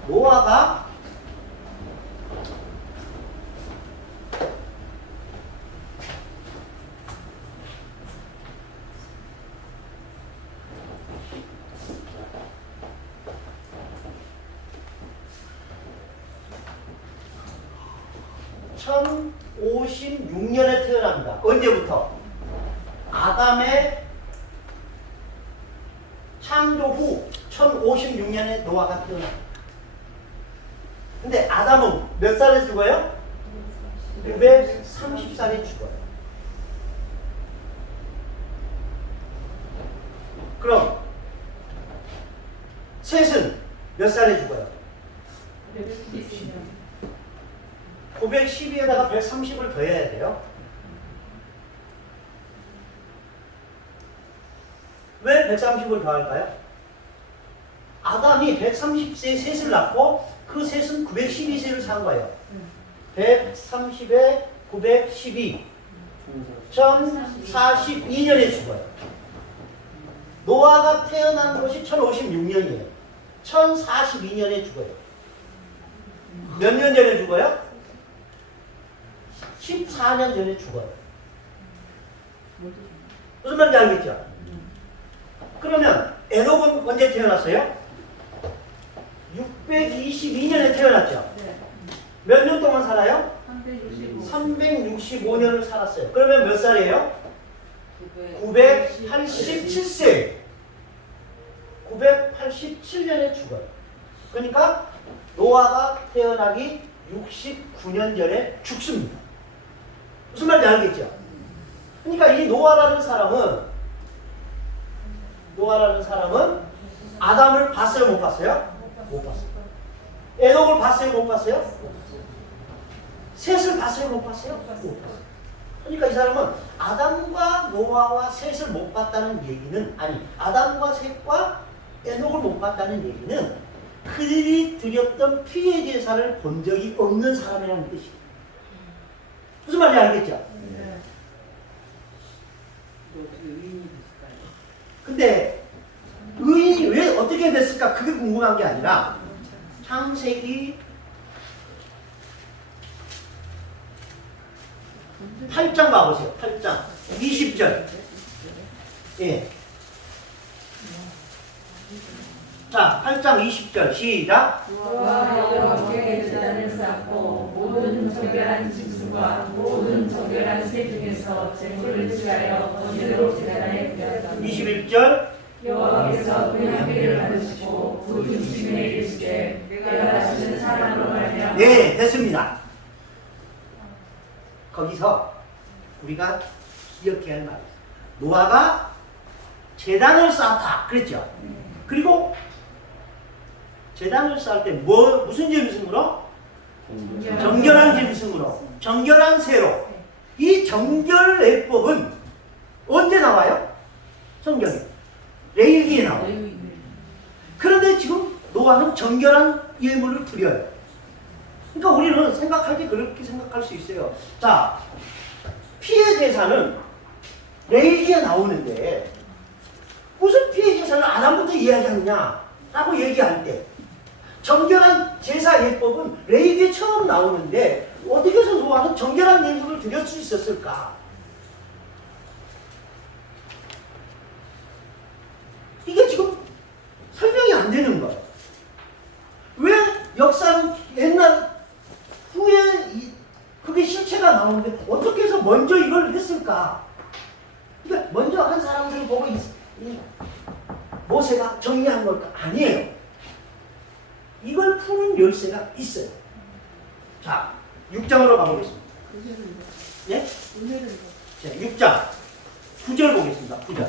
노아가 (1056년에) 태어납니다. 언제부터? 아담의 창조 후 1056년에 노아가 태어납니다. 근데 아담은 몇 살에 죽어요? 930살에 죽어요. 그럼 셋은 몇 살에 죽어요? 912에다가 130을 더해야 돼요. 왜 130을 더할까요? 아담이 130세에 셋을 낳고 그 셋은 912세를 산 거예요. 130에 912 1042년에 죽어요. 노아가 태어난 것이 1056년이에요. 1042년에 죽어요. 몇 년 전에 죽어요? 14년 전에 죽어요. 무슨 말인지 알겠죠? 그러면 에녹은 언제 태어났어요? 622년에 태어났죠? 몇 년 동안 살아요? 365년을 살았어요. 그러면 몇 살이에요? 987세. 987년에 죽어요. 그러니까 노아가 태어나기 69년 전에 죽습니다. 무슨 말인지 알겠죠? 그러니까 이 노아라는 사람은 아담을 봤어요? 못 봤어요? 못 봤어요. 에녹을 봤어요? 못 봤어요? 셋을 봤어요? 못 봤어요? 못 봤어요. 그러니까 이 사람은 아담과 노아와 셋을 못 봤다는 얘기는, 아니, 아담과 셋과 에녹을 못 봤다는 얘기는 그들이 드렸던 피해 제사를 본 적이 없는 사람이라는 뜻이에요. 무슨 말인지 알겠죠? 근데 의인이 왜 어떻게 됐을까? 그게 궁금한 게 아니라 창세기 8장 봐보세요. 8장 20절. 예. 자, 8장 20절 시작. 노아가 여호와께 제단을 쌓고 모든 정결한 짐승과 모든 정결한 새 중에서 제물을 취하여 번제로 제단에 드렸다. 21절. 여호와께서 그 향기를 받으시고 그 중심에 이르시되 내가 다시는 사람으로 말미암아. 네, 됐습니다. 거기서 우리가 기억해야 할 말이 있어요. 노아가 제단을 쌓았다 그랬죠. 그리고 제단을 쌓을 때 무슨 짐승으로? 정결한 짐승으로, 정결한 새로. 이 정결례법은 언제 나와요? 성경에 레위기에 나와요. 그런데 지금 노아는 정결한 예물을 드려요. 그러니까 우리는 생각할 때 그렇게 생각할 수 있어요. 자, 피해 제사는 레위기에 나오는데 무슨 피해 제사를 아담부터 이야기하느냐라고 얘기할 때 정결한 제사 예법은 레위기에 처음 나오는데 어떻게 해서 노아는 정결한 예물을 드릴 수 있었을까? 이게 지금 설명이 안 되는 거예요. 왜 역사는 옛날 후에 그게 실체가 나오는데 어떻게 해서 먼저 이걸 했을까? 그러니까 먼저 한 사람들을 보고 모세가 정리한 걸까? 아니에요. 이걸 푸는 열쇠가 있어요. 자, 6장으로 가보겠습니다. 예? 자, 6장 9절 보겠습니다. 9절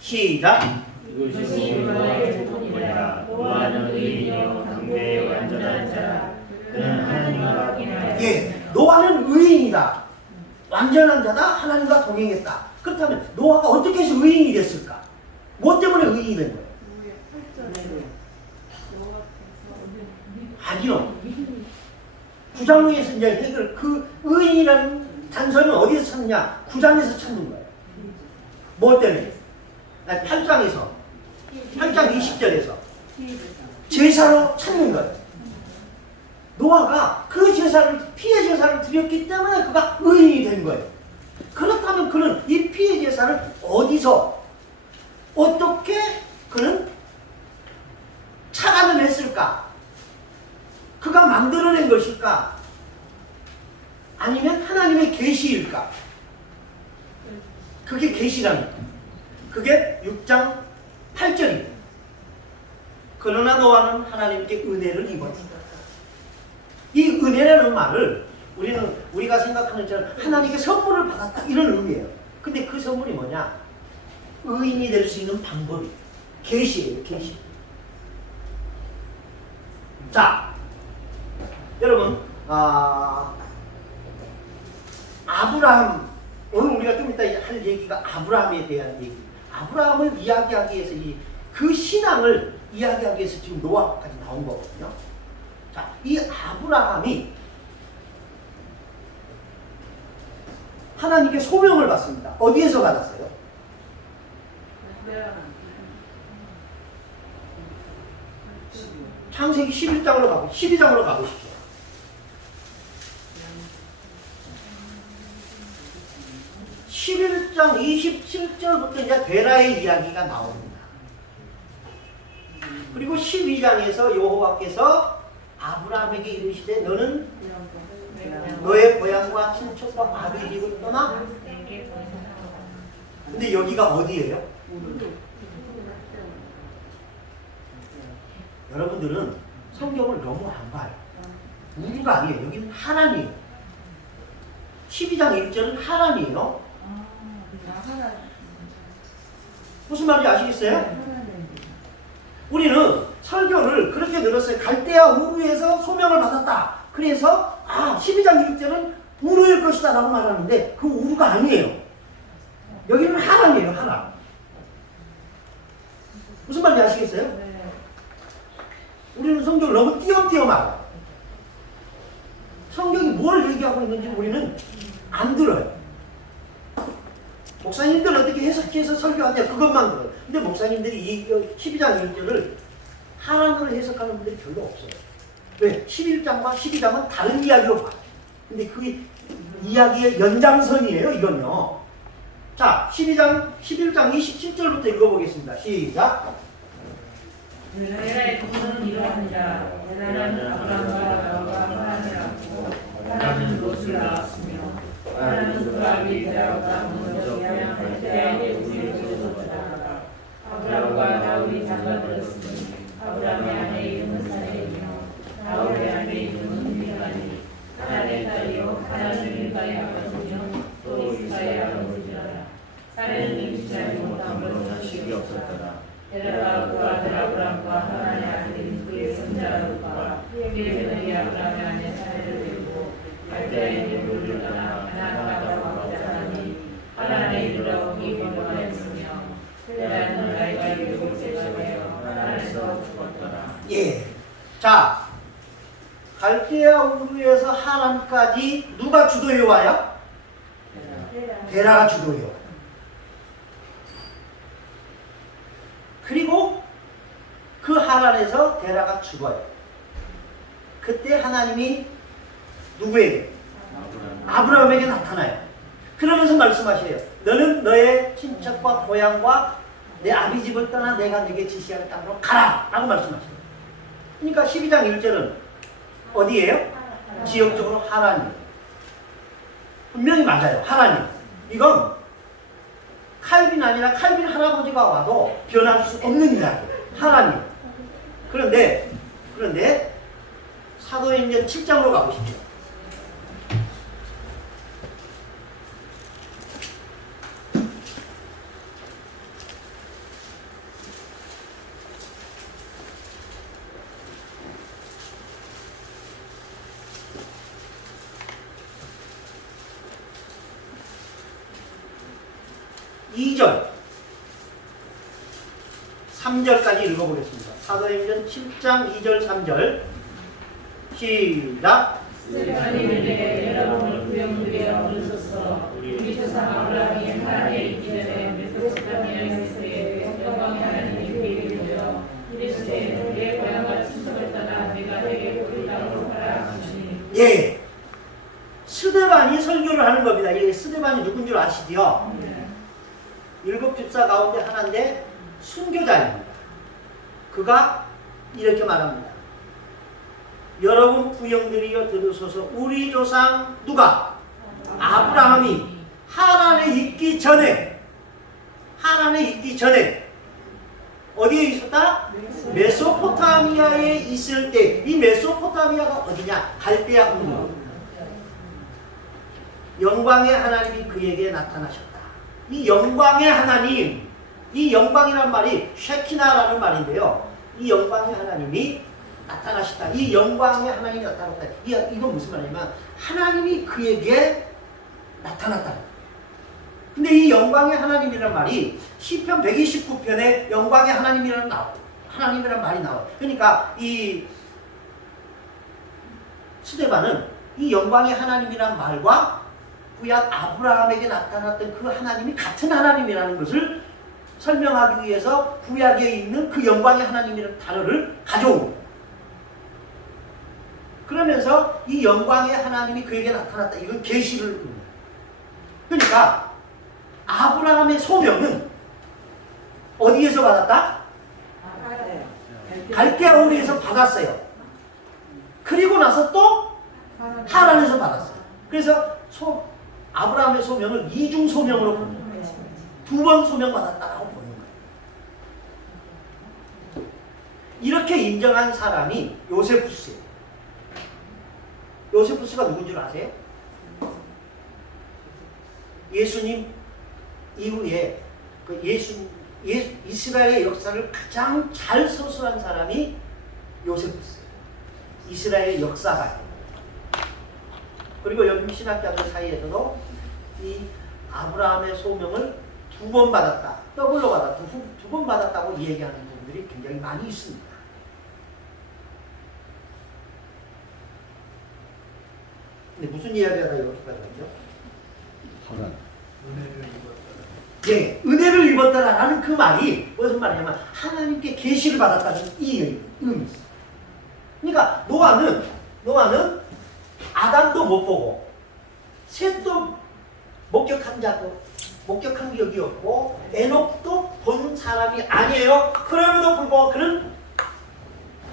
시작. 이것이 노아의 조건이라. 노아는 의인이요 당대의 완전한 자라. 그는 하나님과 동행하였으며. 예, 노아는 의인이다. 완전한 자다. 하나님과 동행했다. 그렇다면 노아가 어떻게 해서 의인이 됐을까? 뭐 때문에 의인이 된 거예요? 아니요. 9장에서 이제 해결, 그 의인이라는 단서는 어디서 찾느냐? 9장에서 찾는 거예요. 뭐 때문에? 8장에서 8장 20절에서 제사로 찾는 거예요. 노아가 그 제사를, 피해 제사를 드렸기 때문에 그가 의인이 된 거예요. 그렇다면 그는 이 피해 제사를 어디서 어떻게 그는 착안을 했을까? 그가 만들어낸 것일까? 아니면 하나님의 계시일까? 그게 계시라는 거예요. 그게 6장 8절입니다. 그러나 노아는 하나님께 은혜를 입었다. 은혜라는 말을 우리가 생각하는 것처럼 하나님께 선물을 받았다 이런 의미예요. 근데 그 선물이 뭐냐? 의인이 될 수 있는 방법이 계시예요. 계시. 자, 여러분 아브라함, 오늘 우리가 좀 이따 할 얘기가 아브라함에 대한 얘기. 아브라함을 이야기하기 위해서 그 신앙을 이야기하기 위해서 지금 노아까지 나온 거거든요. 자, 이 아브라함이 하나님께 소명을 받습니다. 어디에서 받았어요? 창세기 11장으로 12장으로 가보십시오. 11장 27절부터 이제 베라의 이야기가 나옵니다. 그리고 12장에서 여호와께서 아브라함에게 이르시되 너는 너의 고향과 친척과 아비 집을 떠나. 근데 여기가 어디예요? 여러분들은 성경을 너무 안 봐요. 우리가 아니에요. 여기는 하란이에요. 12장 1절은 하란이에요. 무슨 말인지 아시겠어요? 우리는 설교를 그렇게 들었어요. 갈대아 우르에서 소명을 받았다. 그래서 12장 1절은 우르일 것이다 라고 말하는데 그 우르가 아니에요. 여기는 하란이에요. 하란. 무슨 말인지 아시겠어요? 우리는 성경을 너무 띄엄띄엄 알아요. 성경이 뭘 얘기하고 있는지 우리는 안 들어요. 목사님들 어떻게 해석해서 설교하냐 그것만 들어요. 근데 목사님들이 이 12장 1절을 하란으로 해석하는 분들이 별로 없어요. 왜? 11장과 12장은 다른 이야기로 봐요. 근데 그게 이야기의 연장선이에요. 이건요. 자, 11장 27절부터 읽어보겠습니다. 시작. 베라의 부모는 이러하니라. 베라는 아브라함과 나와 하란을 낳고 하란은 롯을 낳았으며 하란은 그 아비 베라보다 먼저 그냥 갈대아에게 우리를 쫓아다가 아브라함과 나홀이 장가들었으니 아브라함의 아내 이름은 사레이며 나홀의 아내 이름은 밀가니 하란의 딸이요 하란은 밀가의 아버지며 또 이스라의 아버지라. 사레는 임신하지 못함으로 자식이 없었더라. 베라가 그 아들 아브라함과 하란의 아들인 그의 손자라도가 그에게는 아브라함의 아내 사레를 데리고 갈대아에 이르러 떠나 가나안으로 가자하니 하란에 이르러 거기 거주하였으며 베라는 나이가 이르고째 되어 하란에서 죽었더라. 예. 자, 갈대아 우르에서 하란까지 누가 주도해 와요? 베라가 주도해 와요. 그리고 그 하란에서 베라가 죽어요. 그때 하나님이 누구에게? 아브라함에게 나타나요. 그러면서 말씀하셔요. 너는 너의 친척과 고향과 내 아비 집을 떠나 내가 네게 지시할 땅으로 가라 라고 말씀하셔요. 그러니까 12장 1절은 어디예요? 지역적으로 하란이에요. 분명히 맞아요. 하란이에요. 이건 칼빈 아니라 칼빈 할아버지가 와도 변할 수 없는 이야기예요. 하란이에요. 그런데 사도행전 7장으로 가보십시오. (2절) 3절까지 읽어보겠습니다. 사도행전 7장 2절 3절 시작. 스데반이에게 여러분을 구령드려 부르소서. 우리 조상 아브라함이 하란에 있기 전에 메소포타미아에서의 영광의 하나님께 이르며 이르시되 우리의 고향과 친척을 떠나 내가 내게 그 땅으로 가라 하시니. 예, 스데반이 설교를 하는 겁니다. 이 스데반이 누군 줄 아시죠? 7 집사 가운데 하나인데 순교자입니다. 그가 이렇게 말합니다. 여러분 구형들이여 들으소서. 우리 조상 누가? 아브라함이 하란에 있기 전에 어디에 있었다? 메소포타미아에 있을 때 이 메소포타미아가 어디냐? 갈대아 울. 영광의 하나님이 그에게 나타나셨다. 이 영광의 하나님, 이 영광이란 말이 쉐키나라는 말인데요. 이 영광의 하나님이 나타나셨다. 이 영광의 하나님이 나타났다. 이건 무슨 말이냐면 하나님이 그에게 나타났다. 근데 이 영광의 하나님이란 말이 시편 129편에 영광의 하나님이라는 말이 나와요. 그러니까 이 스데반은 이 영광의 하나님이란 말과 구약 아브라함에게 나타났던 그 하나님이 같은 하나님이라는 것을 설명하기 위해서 구약에 있는 그 영광의 하나님이라는 단어를 가져온 거예요. 그러면서 이 영광의 하나님이 그에게 나타났다. 이건 계시를 의미해요. 그러니까 아브라함의 소명은 어디에서 받았다? 갈대아 우리에서 받았어요. 그리고 나서 또 하란에서 받았어요. 그래서 아브라함의 소명을 이중 소명으로 보는 거예요. 2번 소명 받았다라고 보는 거예요. 이렇게 인정한 사람이 요세푸스예요. 요세푸스가 누군 줄 아세요? 예수님 이후에 그 이스라엘의 역사를 가장 잘 서술한 사람이 요세푸스예요. 이스라엘의 역사가. 그리고 요즘 신학자들 사이에서도 이 아브라함의 소명을 2번 받았다, 더블로 받았다, 2번 받았다고 얘기하는 분들이 굉장히 많이 있습니다. 근데 무슨 이야기하다 이렇게까지 하죠? 하란. 은혜를 입었다. 예, 은혜를 입었다라는 그 말이 무슨 말이냐면 하나님께 계시를 받았다는 이 의미입니다. 그러니까 노아는 아담도 못 보고 셋도 목격한 적이 없고 에녹도 본 사람이 아니에요. 그럼에도 불구하고 그는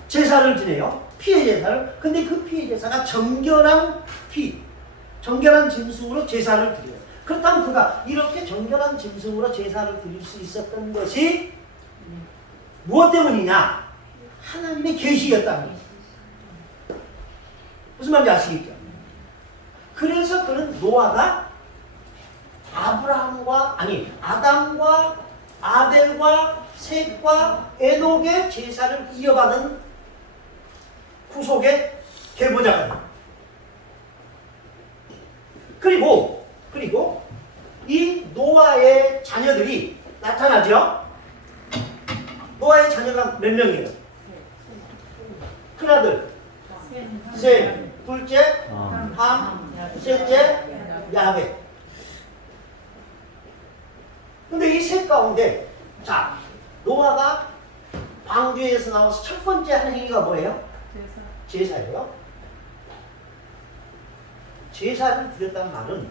제사를 지내요. 피해 제사를. 근데 그 피해 제사가 정결한 짐승으로 제사를 드려요. 그렇다면 그가 이렇게 정결한 짐승으로 제사를 드릴 수 있었던 것이 무엇 때문이냐? 하나님의 계시였다는 거예요. 무슨 말인지 아시겠죠? 그래서 그는 노아가 아담과 아벨과 셋과 에녹의 제사를 이어받은 후속의 계보자가 됩니다. 그리고 이 노아의 자녀들이 나타나죠. 노아의 자녀가 몇 명이에요? 큰아들 셈, 둘째 함, 셋째 야벳. 근데 이 셋 가운데 자, 노아가 방주에서 나와서 첫 번째 한 행위가 뭐예요? 제사예요. 제사를 드렸다는 말은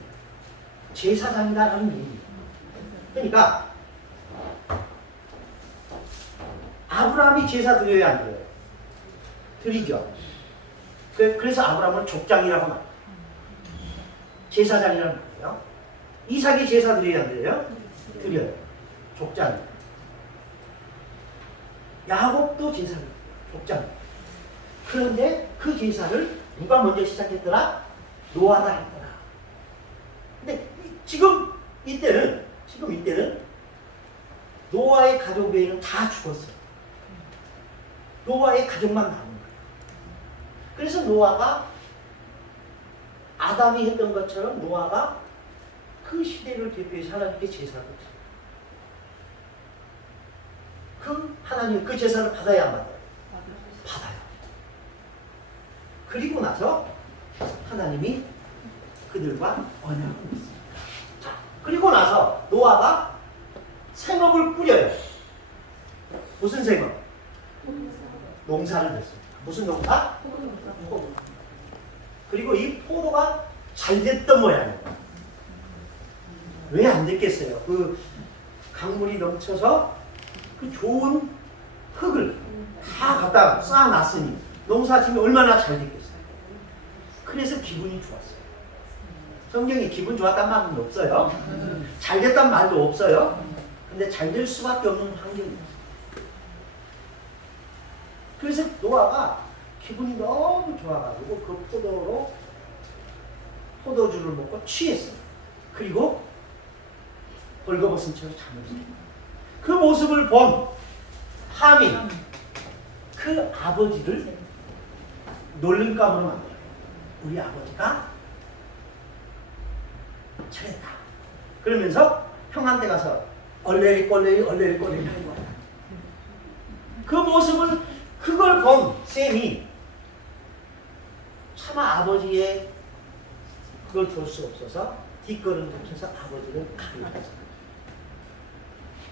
제사장이라는 의미입니다. 그러니까 아브라함이 제사 드려야 안 드려요? 드리죠. 그래서 아브라함은 족장이라고 말해요. 제사장이라는 말이에요. 이삭이 제사 드려야 안 드려요? 드려요. 족장. 야곱도 제사를 드려요. 족장. 그런데 그 제사를 누가 먼저 시작했더라? 노아가 했더라. 근데 지금 이때는 노아의 가족 외에는 다 죽었어요. 노아의 가족만 남은 거예요. 그래서 노아가 아담이 했던 것처럼 노아가 그 시대를 대표해서 하나님께 제사를 드려요. 하나님 그 제사를 받아야 안 받아요? 받아요. 그리고 나서 하나님이 그들과 언약을 맺습니다. 자, 그리고 나서 노아가 생업을 꾸려요. 무슨 생업? 농사를 맺습니다. 무슨 농사? 포도. 그리고 이 포도가 잘 됐던 모양이에요. 왜 안 됐겠어요? 그 강물이 넘쳐서 그 좋은 흙을 다 갖다 쌓아놨으니 농사 지면 얼마나 잘 됐겠어요. 그래서 기분이 좋았어요. 성경에 기분 좋았단 말은 없어요. 잘 됐단 말도 없어요. 근데 잘 될 수밖에 없는 환경이었어요. 그래서 노아가 기분이 너무 좋아가지고 그 포도주를 먹고 취했어요. 그리고 벌거벗은 채로 잠을 자요. 그 모습을 본 함이 그 아버지를 놀림감으로 만들어요. 우리 아버지가 저랬다. 그러면서 형한테 가서 얼레리 꼴레리 하는 거야. 그 모습을 그걸 본 셈이 차마 아버지의 그걸 볼 수 없어서 뒷걸음 붙여서 아버지를 가리켰어요.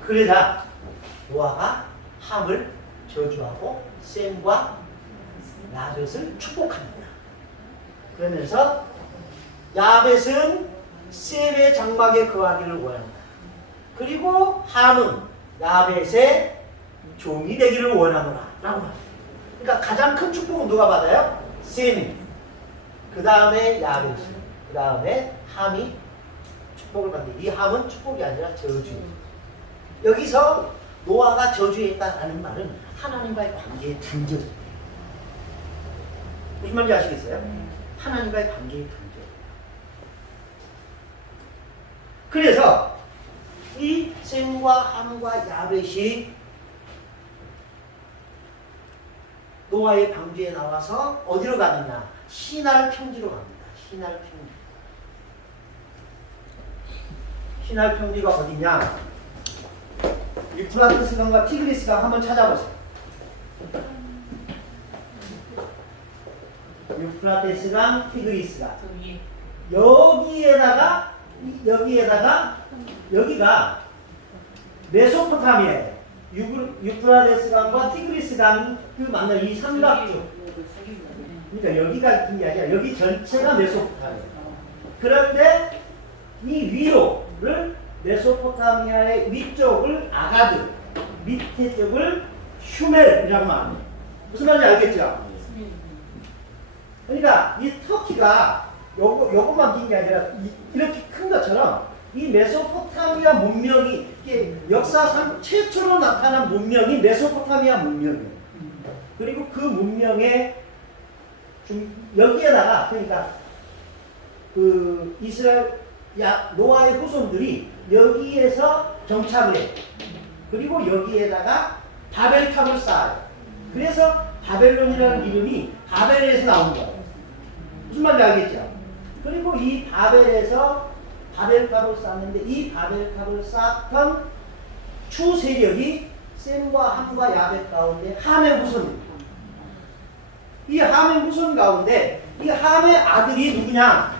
그러자 노아가 함을 저주하고 셈과 야벳을 축복합니다. 그러면서 야벳은 셈의 장막에 거하기를 원한다. 그리고 함은 야벳의 종이 되기를 원하노라 라고 합니다. 그러니까 가장 큰 축복은 누가 받아요? 셈이. 그 다음에 야벳이. 그 다음에 함이 축복을 받는데 이 함은 축복이 아니라 저주입니다. 여기서 노아가 저주했다라는 말은 하나님과의 관계의 단절입니다. 무슨 말인지 아시겠어요? 하나님과의 관계의 단절. 그래서 이 셈과 함과 야벳이 노아의 방주에 나와서 어디로 가느냐? 시날 평지로 갑니다. 시날 평지. 시날 평지가 어디냐? 유프라테스 강과 티그리스 강 한번 찾아보세요. 유프라테스 강, 티그리스 강. 여기가 메소포타미아예요. 유프라테스 강과 티그리스 강 그 만나는 이 삼각주. 그러니까 여기가 긴 게 아니라 여기 전체가 메소포타미아예요. 그런데 이 위로를 메소포타미아의 위쪽을 아가드, 밑에 쪽을 슈멜이라고 말합니다. 무슨 말인지 알겠죠? 그러니까 이 터키가 요것만 긴 게 아니라 이렇게 큰 것처럼 이 메소포타미아 문명이 역사상 최초로 나타난 문명이 메소포타미아 문명이에요. 그리고 그 문명의 여기에다가 그러니까 그 이스라엘 노아의 후손들이 여기에서 정착을 해요. 그리고 여기에다가 바벨탑을 쌓아요. 그래서 바벨론이라는 이름이 바벨에서 나온 거예요. 무슨 말인지 알겠죠? 그리고 이 바벨에서 바벨탑을 쌓는데 이 바벨탑을 쌓던 추 세력이 셈과 함과 야벳 가운데 함의 후손입니다. 이 함의 후손 가운데 이 함의 아들이 누구냐?